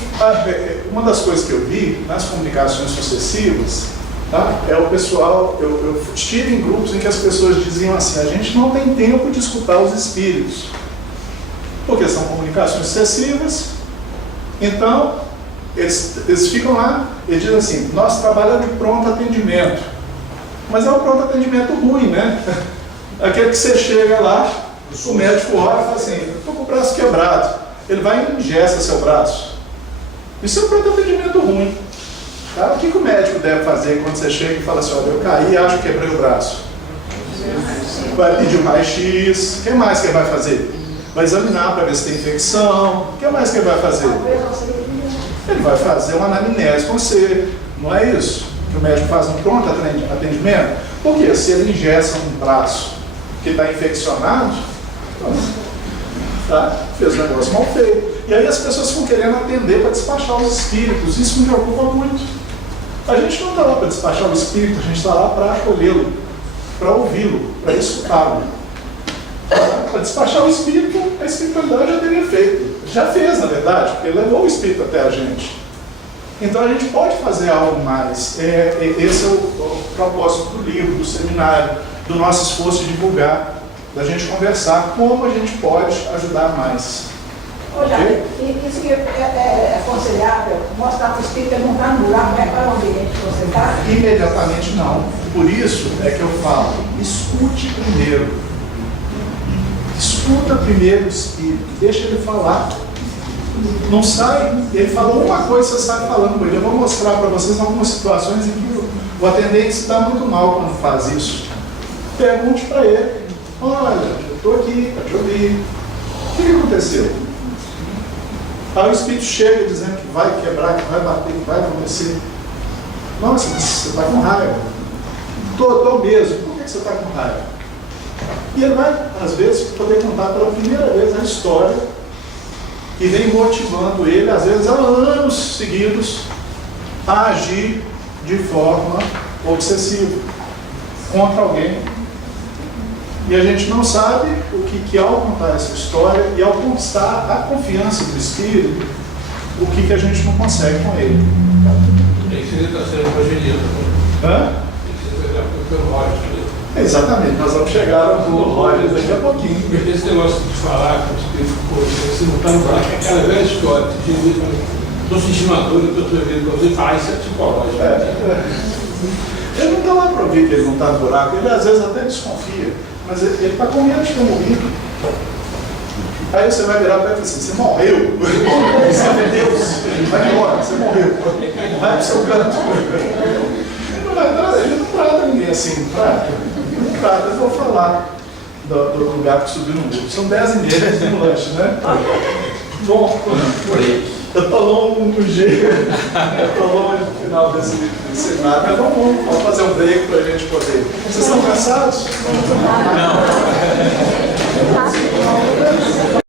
uma das coisas que eu vi nas comunicações sucessivas, tá, é o pessoal, eu estive em grupos em que as pessoas diziam assim: a gente não tem tempo de escutar os espíritos, porque são comunicações sucessivas. Então, eles ficam lá e dizem assim: nós trabalhamos de pronto atendimento. Mas é um pronto atendimento ruim, né? Aquele que você chega lá, o médico olha e fala assim: estou com o braço quebrado. Ele vai e engessa seu braço. Isso é um pronto atendimento ruim. Tá? O que o médico deve fazer quando você chega e fala assim: olha, eu caí e acho que quebrei o braço? Vai pedir um raio-x. O que mais que ele vai fazer? Vai examinar para ver se tem infecção. O que mais que ele vai fazer? Ele vai fazer uma anamnese com você. Não é isso que o médico faz um pronto atendimento? Porque se ele ingessa um braço que está infeccionado, tá? Fez um negócio mal feito. E aí as pessoas ficam querendo atender para despachar os espíritos. Isso me preocupa muito. A gente não está lá para despachar o espírito, a gente está lá para acolhê-lo, para ouvi-lo, para escutá-lo. Para despachar o espírito, a espiritualidade já teria feito. Já fez, na verdade, porque levou o espírito até a gente. Então a gente pode fazer algo mais. Esse é o propósito do livro, do seminário, do nosso esforço de divulgar, da gente conversar como a gente pode ajudar mais. Ô, Jair, isso que é aconselhável, mostrar para o espírito que ele não está no buraco, vai para o ambiente que você está? Imediatamente não. Por isso é que eu falo, escute primeiro. Escuta primeiro o espírito, deixa ele falar. Não sai, ele falou uma coisa, você sai falando com ele. Eu vou mostrar para vocês algumas situações em que o atendente está muito mal quando faz isso. Pergunte para ele, olha, eu estou aqui para te ouvir. O que aconteceu? Aí o espírito chega dizendo que vai quebrar, que vai bater, que vai acontecer. Nossa, você está com raiva. Estou mesmo. Por que você está com raiva? E ele vai, às vezes, poder contar pela primeira vez a história que vem motivando ele, às vezes há anos seguidos, a agir de forma obsessiva contra alguém. E a gente não sabe o que ao contar essa história e ao conquistar a confiança do espírito, o que a gente não consegue com ele. Tem que ser está sendo evangeliano. Hã? Tem que ser pelo Roger. Exatamente, nós vamos chegar no Roger daqui a pouquinho. Porque esse negócio de falar com o espírito, se não está no buraco, é aquela velha história. Estou sentindo uma dor, eu estou vendo você fala, isso é psicológico. Ele não está lá para ouvir que ele não está no buraco, ele às vezes até desconfia, mas ele está com medo de ter morrido. Aí você vai virar para ele e assim, você morreu. Você é Deus, vai embora, você morreu. Vai para o seu canto. Ele não trata ninguém assim, trata. Não trata, eu vou falar do lugar que subiu no muro. São 10h30 no lanche, né? Bom, eu estou longo no jeito, eu estou longe do final desse cenário, mas vamos fazer um break para a gente poder. Vocês estão cansados? Não.